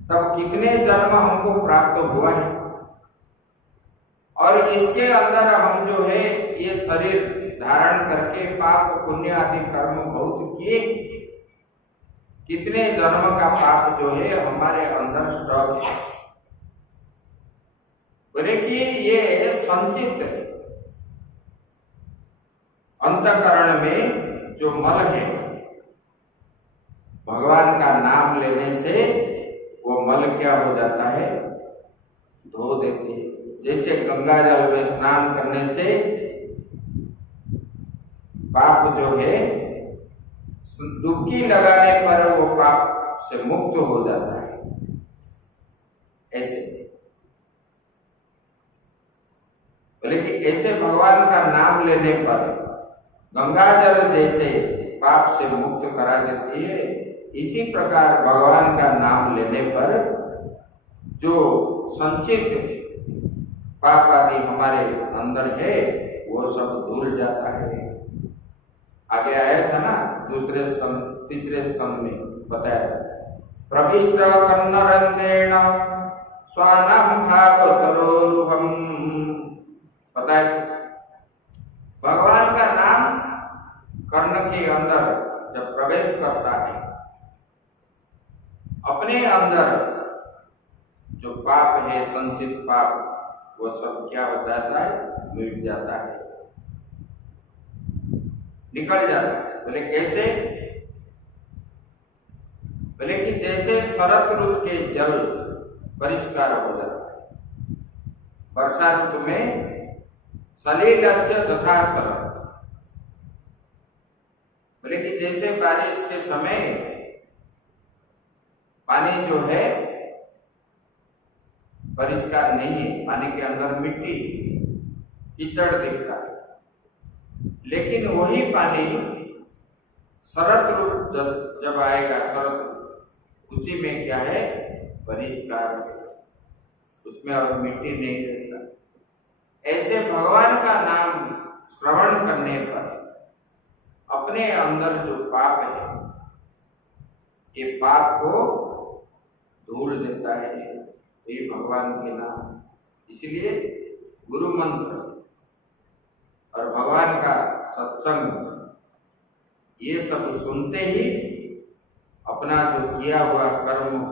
तब कितने जन्म हमको प्राप्त हुआ है, और इसके अंदर हम जो है ये शरीर धारण करके पाप पुण्य आदि कर्म बहुत किए। कितने जन्म का पाप जो है हमारे अंदर स्टॉक है। बोले कि ये संचित अंतःकरण में जो मल है, भगवान का नाम लेने से वो मल क्या हो जाता है? धो देते हैं। जैसे गंगा जल में स्नान करने से पाप जो है डुबकी लगाने पर वो पाप से मुक्त हो जाता है। ऐसे बोले कि ऐसे भगवान का नाम लेने पर गंगा जल जैसे पाप से मुक्त करा देती है, इसी प्रकार भगवान का नाम लेने पर जो संचित पाप आदि हमारे अंदर है वो सब धुल जाता है। आगे आया था ना तीसरे स्कंद में बताया, प्रविष्ट कन्नरन्देण स्वानाम भाव सरोरुहम। बताया भगवान का नाम कर्ण के अंदर जब प्रवेश करता है, अपने अंदर जो पाप है, संचित पाप, वो सब क्या हो जाता है? मिट जाता है, निकल जाता है। बोले कैसे? बोले कि जैसे शरद ऋतु के जल परिष्कार हो जाता है, वर्षा ऋतु में सलिलस्य तथा शरद। बोले कि जैसे बारिश के समय पानी जो है परिष्कार नहीं है, पानी के अंदर मिट्टी कीचड़ दिखता है, लेकिन वही पानी शरद ऋतु जब आएगा, शरद उसी में क्या है? परिष्कार है, उसमें और मिट्टी नहीं रहता। ऐसे भगवान का नाम श्रवण करने पर अपने अंदर जो पाप है, ये पाप को धूल देता है ये भगवान के नाम। इसलिए गुरु मंत्र और भगवान का सत्संग ये सब सुनते ही अपना जो किया हुआ कर्म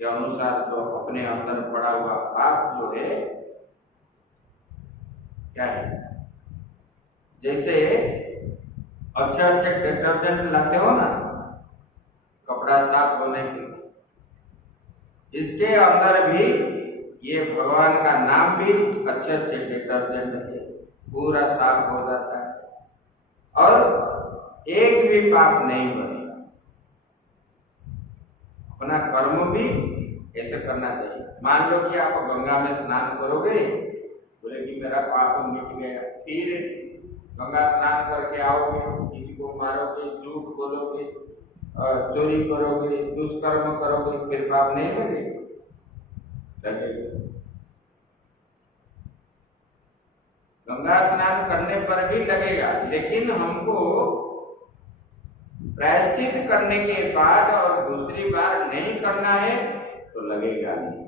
के अनुसार तो अपने अंदर पड़ा हुआ पाप जो है क्या है? जैसे अच्छे अच्छे डिटर्जेंट लाते हो ना कपड़ा साफ होने के, इसके अंदर भी ये भगवान का नाम भी अच्छे अच्छे डिटर्जेंट है, पूरा साफ हो जाता है और एक भी पाप नहीं बचता। अपना कर्म भी ऐसे करना चाहिए। मान लो कि आप गंगा में स्नान करोगे, बोले कि मेरा पाप मिट गया। फिर गंगा स्नान करके आओगे, किसी को मारोगे, झूठ बोलोगे, चोरी करोगे, दुष्कर्म करोगे, फिर पाप नहीं लगेगा? लगेगा। गंगा स्नान करने पर भी लगेगा, लेकिन हमको प्रायश्चित करने के बाद और दूसरी बार नहीं करना है तो लगेगा नहीं।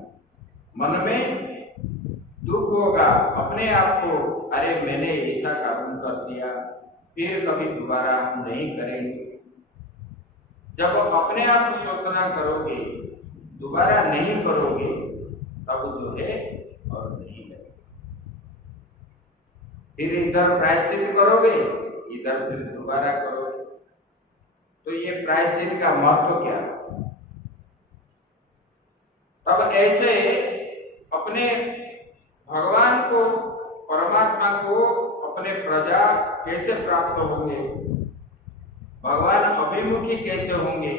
मन में दुख होगा अपने आप को, अरे मैंने ऐसा काम कर दिया, फिर कभी दोबारा हम नहीं करेंगे। जब अपने आप सोचना करोगे, दोबारा नहीं करोगे, तब जो है और नहीं लगेगा। फिर इधर प्रायश्चित करोगे, इधर फिर दोबारा करोगे। तो ये प्रायश्चित का महत्व क्या है? तब ऐसे अपने भगवान को, परमात्मा को अपने प्रजा कैसे प्राप्त होंगे, भगवान अभिमुखी कैसे होंगे,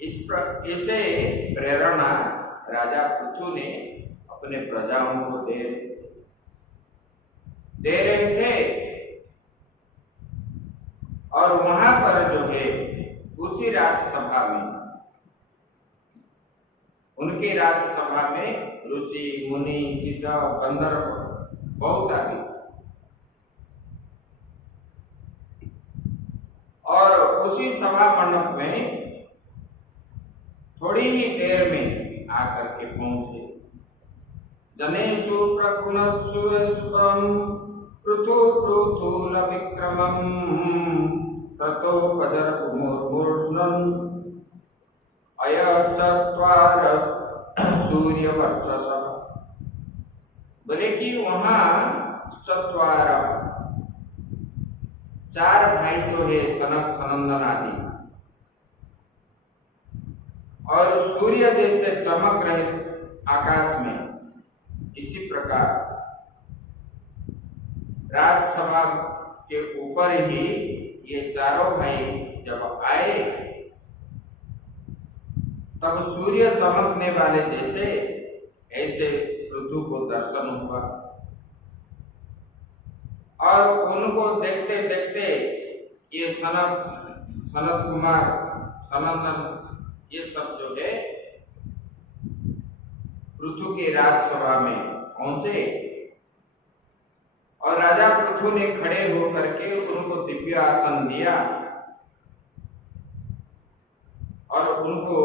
इसे प्रेरणा राजा पृथु ने अपने प्रजाओं को दे रहे थे। और वहां पर जो है उसी राज्यसभा में, उनकी राज्यसभा में ऋषि, मुनि, सिद्ध, गंधर्व बहुत आदि, और उसी सभा मंडप में थोड़ी ही देर में आकर के पहुंचे। जनेषु प्रकुणत्सु पृथु पृथुल विक्रमम् ततो पजरमुर्मूर्ध्नम् अयश्चत्वार सूर्यवर्चसः। बोले कि वहां चत्वार, चार भाई जो है सनक, सनंदन आदि, और सूर्य जैसे चमक रहे आकाश में, इसी प्रकार राज्यसभा के ऊपर ही ये चारों भाई जब आए, तब सूर्य चमकने वाले जैसे ऐसे पृथु को दर्शन हुआ। और उनको देखते देखते ये सनत कुमार, सनंदन, ये सब जो है पृथु के राज्यसभा में पहुंचे। और राजा पृथु ने खड़े होकर के उनको दिव्य आसन दिया और उनको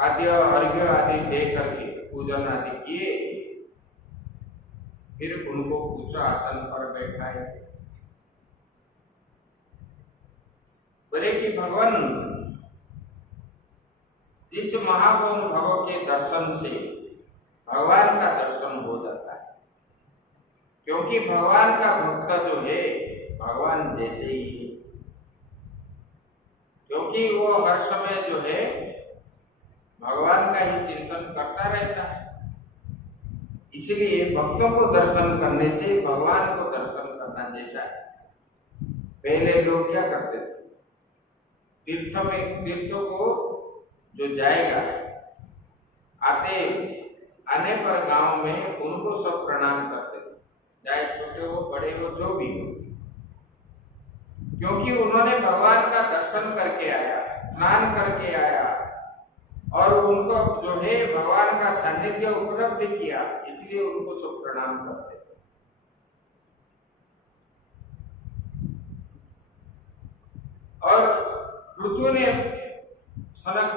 आद्य अर्घ्य आदि दे करके पूजन आदि किए। फिर उनको उच्च आसन पर बैठाए। बोले कि भगवान, जिस महागुण भगव के दर्शन से भगवान का दर्शन हो जाता है, क्योंकि भगवान का भक्त जो है भगवान जैसे ही है, क्योंकि वो हर समय जो है भगवान का ही चिंतन करता रहता है। इसलिए भक्तों को दर्शन करने से भगवान को दर्शन करना जैसा है। पहले लोग क्या करते थे, तीर्थों को जो जाएगा, आने पर गांव में उनको सब प्रणाम करते थे, चाहे छोटे हो बड़े हो जो भी हो, क्योंकि उन्होंने भगवान का दर्शन करके आया, स्नान करके आया और उनको जो है भगवान का सानिध्य उपलब्ध किया, इसलिए उनको सब प्रणाम करते थे। और पृथु ने सनक,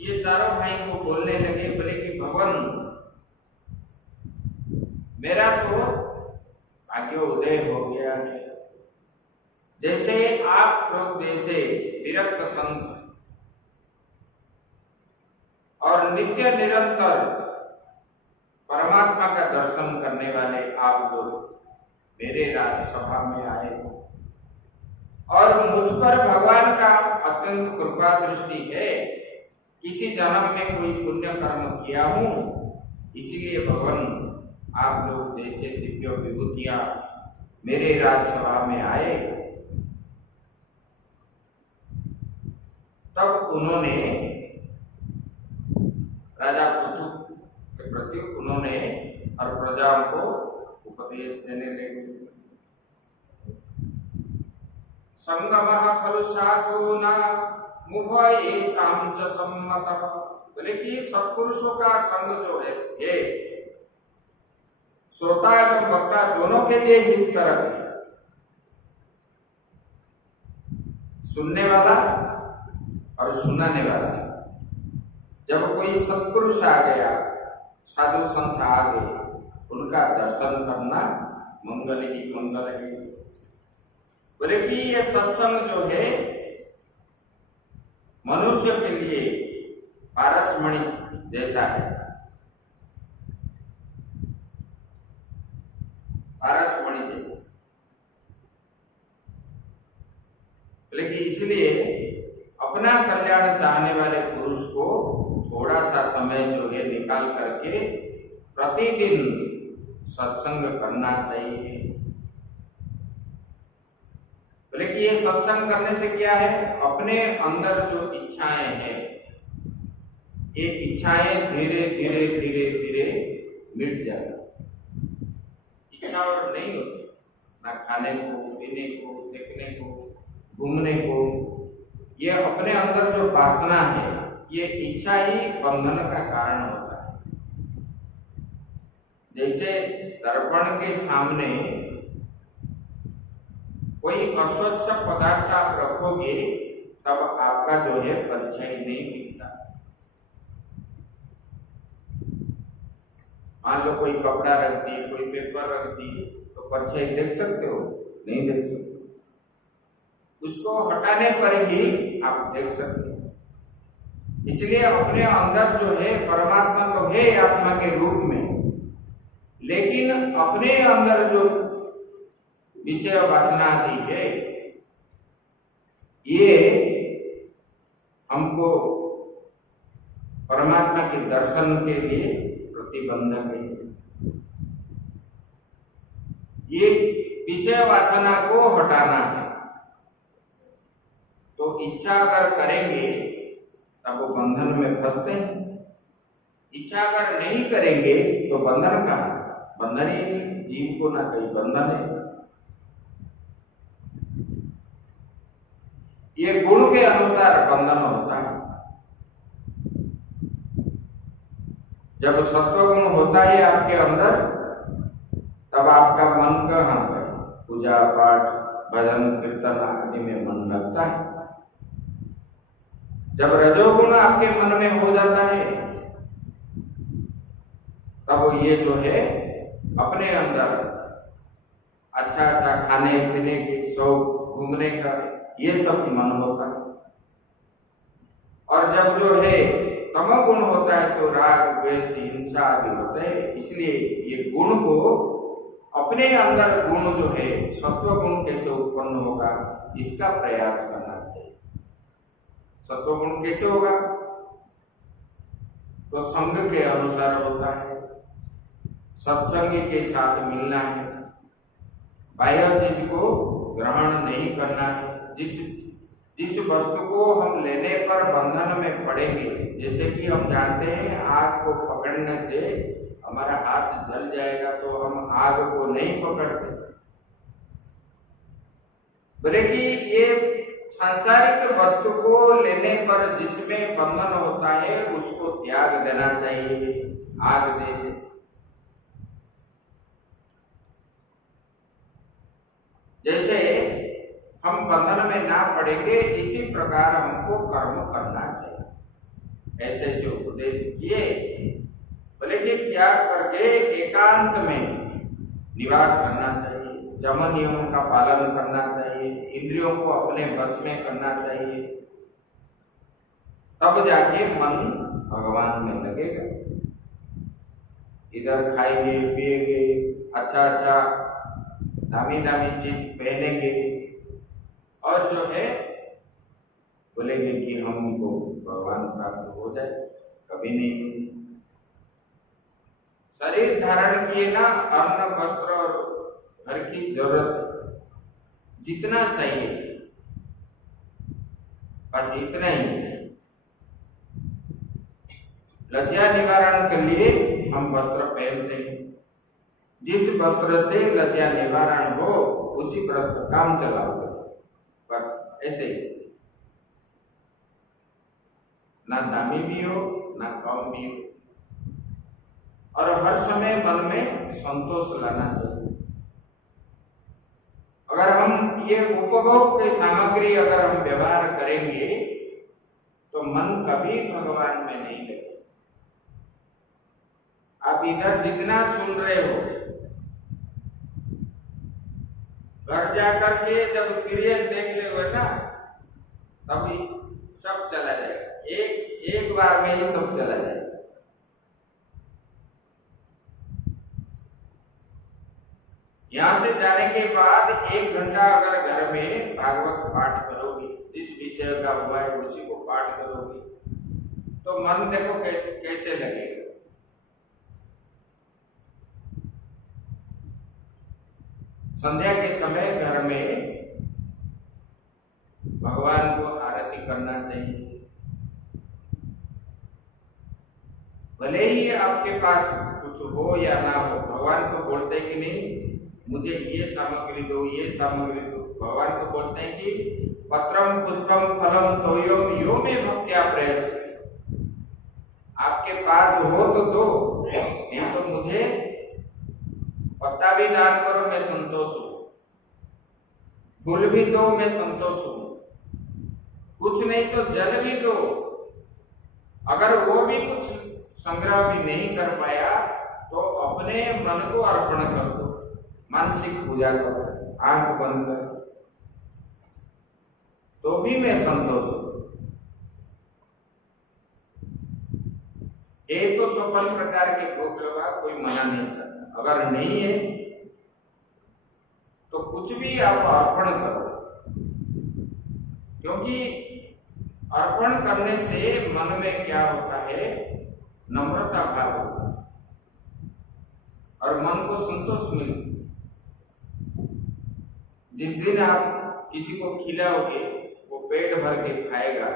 ये चारों भाई को बोलने लगे, बोले कि भगवान, मेरा तो भाग्य उदय हो गया है। जैसे आप लोग जैसे विरक्त संत और नित्य निरंतर परमात्मा का दर्शन करने वाले आप लोग मेरे राज्यसभा में आए और मुझ पर भगवान का अत्यंत कृपा दृष्टि है। किसी जन्म में कोई पुण्य कर्म किया हूं, इसीलिए भगवान आप लोग जैसे दिव्य विभूतियां मेरे राज्यसभा में आए। तब उन्होंने राजा पृथु के प्रति उन्होंने और प्रजाओं को उपदेश देने लगे। संगमः खलु साधूनां मुभयेषां च सम्मतः। बोले कि सत्पुरुषों का संग जो है ये श्रोता एवं वक्ता दोनों के लिए हितकारक है। सुनने वाला और सुनाने वाला। जब कोई सत्पुरुष आ गया, साधु संत आ गए, उनका दर्शन करना मंगल ही मंगल है। बोले कि ये सत्संग जो है मनुष्य के लिए पारसमणि जैसा है। पारसमणि जैसा। बोले कि इसलिए अपना कल्याण चाहने वाले पुरुष को थोड़ा सा समय जो है निकाल करके प्रतिदिन सत्संग करना चाहिए। बोले कि ये सत्संग करने से क्या है, अपने अंदर जो इच्छाएं हैं ये इच्छाएं धीरे धीरे धीरे धीरे मिट जाएगा। इच्छा और नहीं होती, ना खाने को, पीने को, देखने को, घूमने को। ये अपने अंदर जो वासना है, ये इच्छा ही बंधन का कारण होता है। जैसे दर्पण के सामने कोई अस्वच्छ पदार्थ आप रखोगे तब आपका जो है परिचय नहीं दिखता। मान लो कोई कपड़ा रख दिए, कोई पेपर रख दिए, तो परिचय देख सकते हो? नहीं देख सकते। उसको हटाने पर ही आप देख सकते हो। इसलिए अपने अंदर जो है परमात्मा तो है आत्मा के रूप में, लेकिन अपने अंदर जो विषय वासना आदि है ये हमको परमात्मा के दर्शन के लिए प्रतिबंधक है। ये विषय वासना को हटाना है। तो इच्छा अगर करेंगे तब वो बंधन में फंसते हैं। इच्छा अगर नहीं करेंगे तो बंधन का बंधन ही नहीं, जीव को ना कहीं बंधन है। ये गुण के अनुसार बंधन होता है। जब सत्वगुण होता है आपके अंदर, तब आपका मन कहाँ पर पूजा पाठ भजन कीर्तन आदि में मन लगता है। जब रजोगुण आपके मन में हो जाता है, तब ये जो है अपने अंदर अच्छा अच्छा खाने पीने के शौक, घूमने का, ये सब मन होता है। और जब जो है तमोगुण होता है तो राग द्वेष हिंसा आदि होते हैं। इसलिए ये गुण को अपने अंदर गुण जो है सत्व गुण कैसे उत्पन्न होगा इसका प्रयास करना चाहिए। सत्व गुण कैसे होगा? तो संग के अनुसार होता है, सत्संगी के साथ मिलना है, बाह्य चीज को ग्रहण नहीं करना है। जिस वस्तु को हम लेने पर बंधन में पड़ेंगे, जैसे कि हम जानते हैं आग को पकड़ने से हमारा हाथ जल जाएगा, तो हम आग को नहीं पकड़ते। बोले कि ये सांसारिक वस्तु को लेने पर जिसमें बंधन होता है उसको त्याग देना चाहिए आग जैसे। जैसे हम बंधन में ना पड़ेंगे, इसी प्रकार हमको कर्म करना चाहिए। ऐसे ऐसे उपदेश किए। बोले कि त्याग करके एकांत में निवास करना चाहिए, यम नियमों का पालन करना चाहिए, इंद्रियों को अपने बस में करना चाहिए, तब जाके मन भगवान में लगेगा। इधर खाएंगे पिएंगे, अच्छा अच्छा दामी दामी चीज पहनेंगे और जो है बोलेंगे कि हमको भगवान प्राप्त हो जाए, कभी नहीं। शरीर धारण किए ना, अन्न वस्त्र और घर की जरूरत जितना चाहिए बस इतना ही। लज्जा निवारण के लिए हम वस्त्र पहनते हैं, जिस वस्त्र से लज्जा निवारण हो उसी वस्त्र काम चलाओ करो, बस ऐसे ही। ना दामी भी हो ना कम भी हो, और हर समय मन में संतोष लाना चाहिए। अगर हम ये उपभोग की सामग्री अगर हम व्यवहार करेंगे तो मन कभी भगवान में नहीं लगेगा। आप इधर जितना सुन रहे हो, घर जाकर के जब सीरियल देख ले हो ना, तभी सब चला जाएगा, एक बार में ही सब चला जाएगा। यहां से जाने के बाद 1 घंटा अगर घर में भागवत पाठ करोगे, जिस विषय का हुआ है उसी को पाठ करोगे, तो मन देखो कैसे लगेगा। संध्या के समय घर में भगवान को आरती करना चाहिए। भले ही आपके पास कुछ हो या ना हो, भगवान तो बोलते कि नहीं मुझे ये सामग्री दो, ये सामग्री दो। भगवान तो बोलते हैं कि पत्रम पुष्पम फलम तोयम यो में भक्त्या प्रयच्छ। आपके पास हो तो दो, नहीं तो मुझे पत्ता भी दान करो, मैं संतोष हूं। फूल भी दो, मैं संतोष हूं। कुछ नहीं तो जल भी दो। अगर वो भी कुछ संग्रह भी नहीं कर पाया तो अपने मन को अर्पण कर दो, मानसिक पूजा करो, आंख बंद कर, तो भी मैं संतोष हूं। एक तो 54 प्रकार के भोग लगा, कोई मना नहीं करता। अगर नहीं है तो कुछ भी आप अर्पण करो, क्योंकि अर्पण करने से मन में क्या होता है, नम्रता भाव होता है और मन को संतोष मिलता है। जिस दिन आप किसी को खिलाओगे वो पेट भर के खाएगा,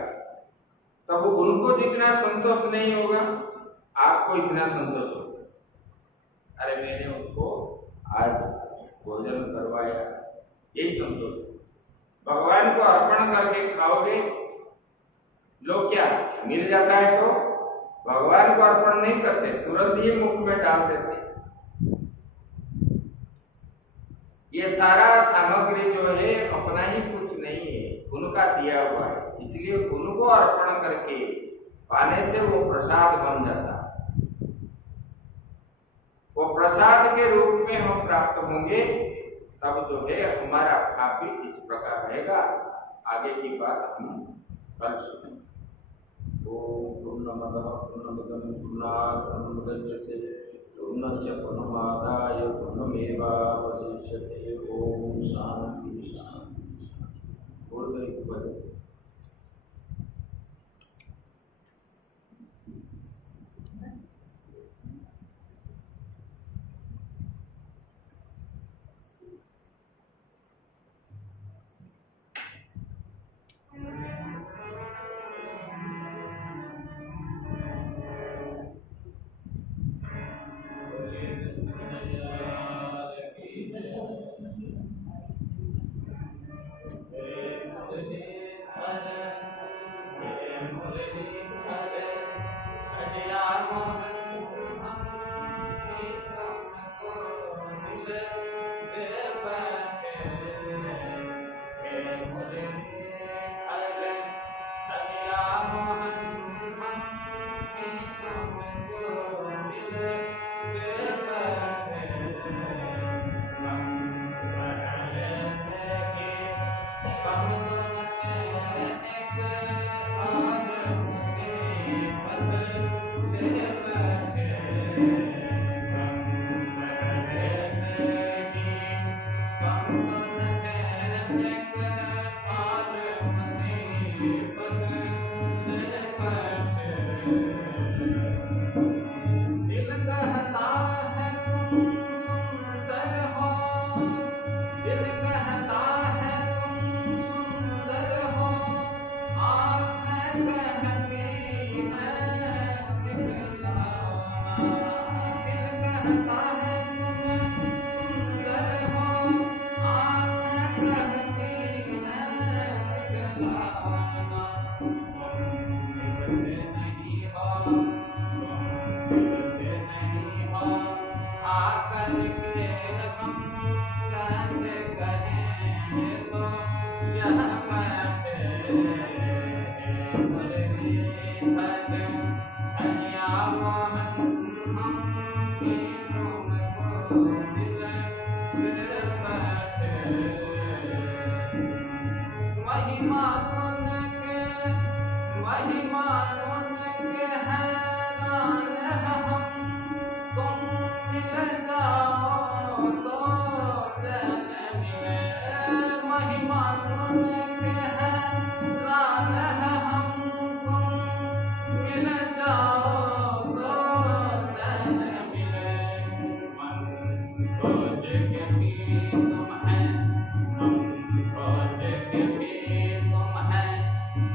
तब उनको जितना संतोष नहीं होगा आपको इतना संतोष होगा। अरे मैंने उनको आज भोजन करवाया, यही संतोष। भगवान को अर्पण करके खाओगे, लोग क्या मिल जाता है तो भगवान को अर्पण नहीं करते, तुरंत ही मुख में डाल देते। ये सारा सामग्री जो है अपना ही कुछ नहीं है, उनका दिया हुआ है, इसलिए उनको अर्पण करके पाने से वो प्रसाद बन जाता है। वो प्रसाद के रूप में हम प्राप्त होंगे, तब जो है हमारा भाव भी इस प्रकार रहेगा। आगे की बात हम कल सुनेंगे। ओम पूर्णमदः पूर्णमिदं पूर्णात् पूर्णमुदच्यते पूर्णस्य पूर्णमादाय पूर्णमेवावशिष्यते। ओम शांति शांति शांति। बोल गए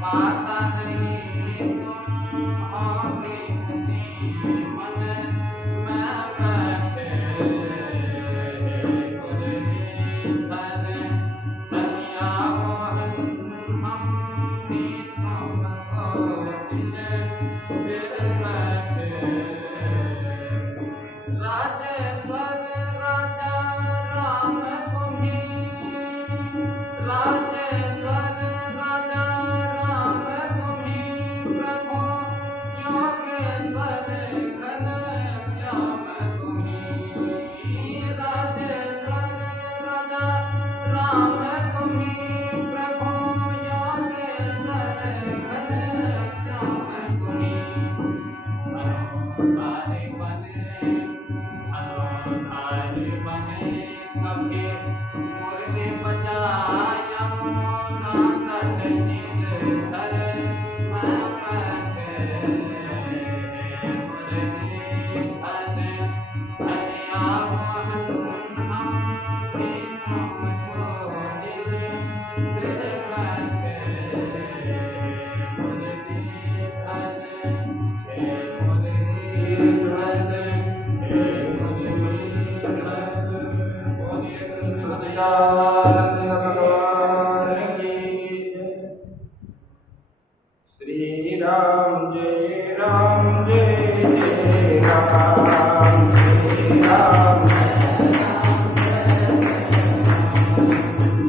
पाता नहीं तुम होगी मुसीबत में बैठे मुरलीधर सनिया मोहन हम भी तुमको दिल बैठे राजेश्वर राजा राम तुम्हीं राजेश्वर राजा राम तुम्हीं प्रभु योगेश्वर घनश्याम तुम्हीं राजेश्वर राजा राम तुम्हीं प्रभु योगेश्वर घनश्याम तुम्हीं हरे बने कभी मुरली बजाय यमुना तट नीलधर मैं बैठे मुरलीधर सनिया मोहन हम भी तुमको दिल बैठे मुरलीधर सच्चिदानंद भगवान की श्री राम जय राम जय जय राम श्री राम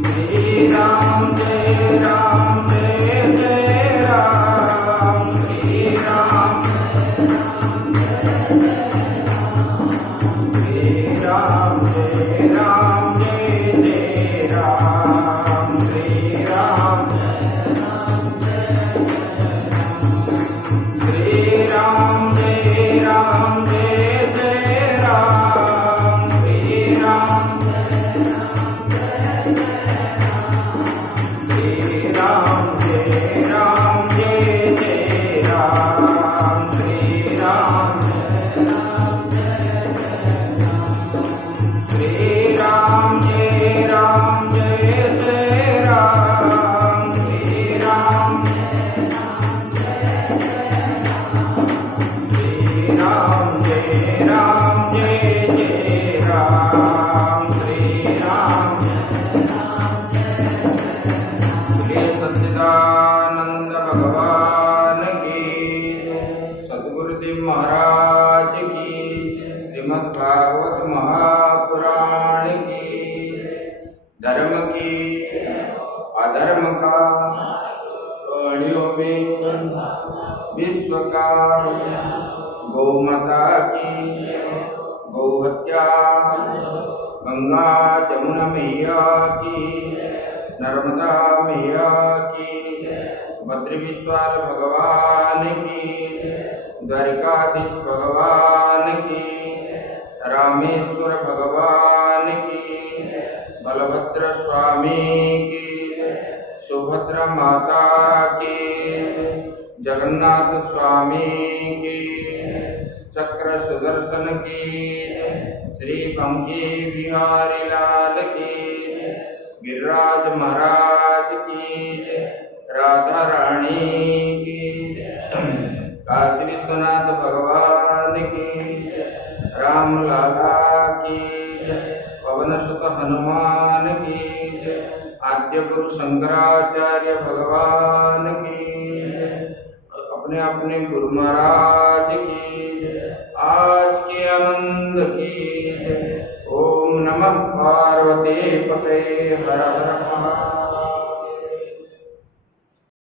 श्री राम जय राम जय जय राम श्री राम श्री राम जय राम सच्चिदानंद भगवान की सद्गुरुदेव महाराज की श्रीमद् भागवत महापुराण की धर्म की अधर्म का प्राणियों में विश्व का गौ माता की गौ हत्या गंगा जमुना मैया की नर्मदा मैया की बद्री विश्वाल भगवान की द्वारिकाधीश भगवान की रामेश्वर भगवान की बलभद्र स्वामी की सुभद्रा माता की जगन्नाथ स्वामी की चक्र सुदर्शन की श्री पंकी बिहारी लाल की गिरिराज महाराज की राधा रानी की काशी विश्वनाथ भगवान की राम लाला की पवन सुत हनुमान की आद्य गुरु शंकराचार्य भगवान की अपने अपने गुरु महाराज की आज के आनंद की ओम नमः पार्वती पते हर हर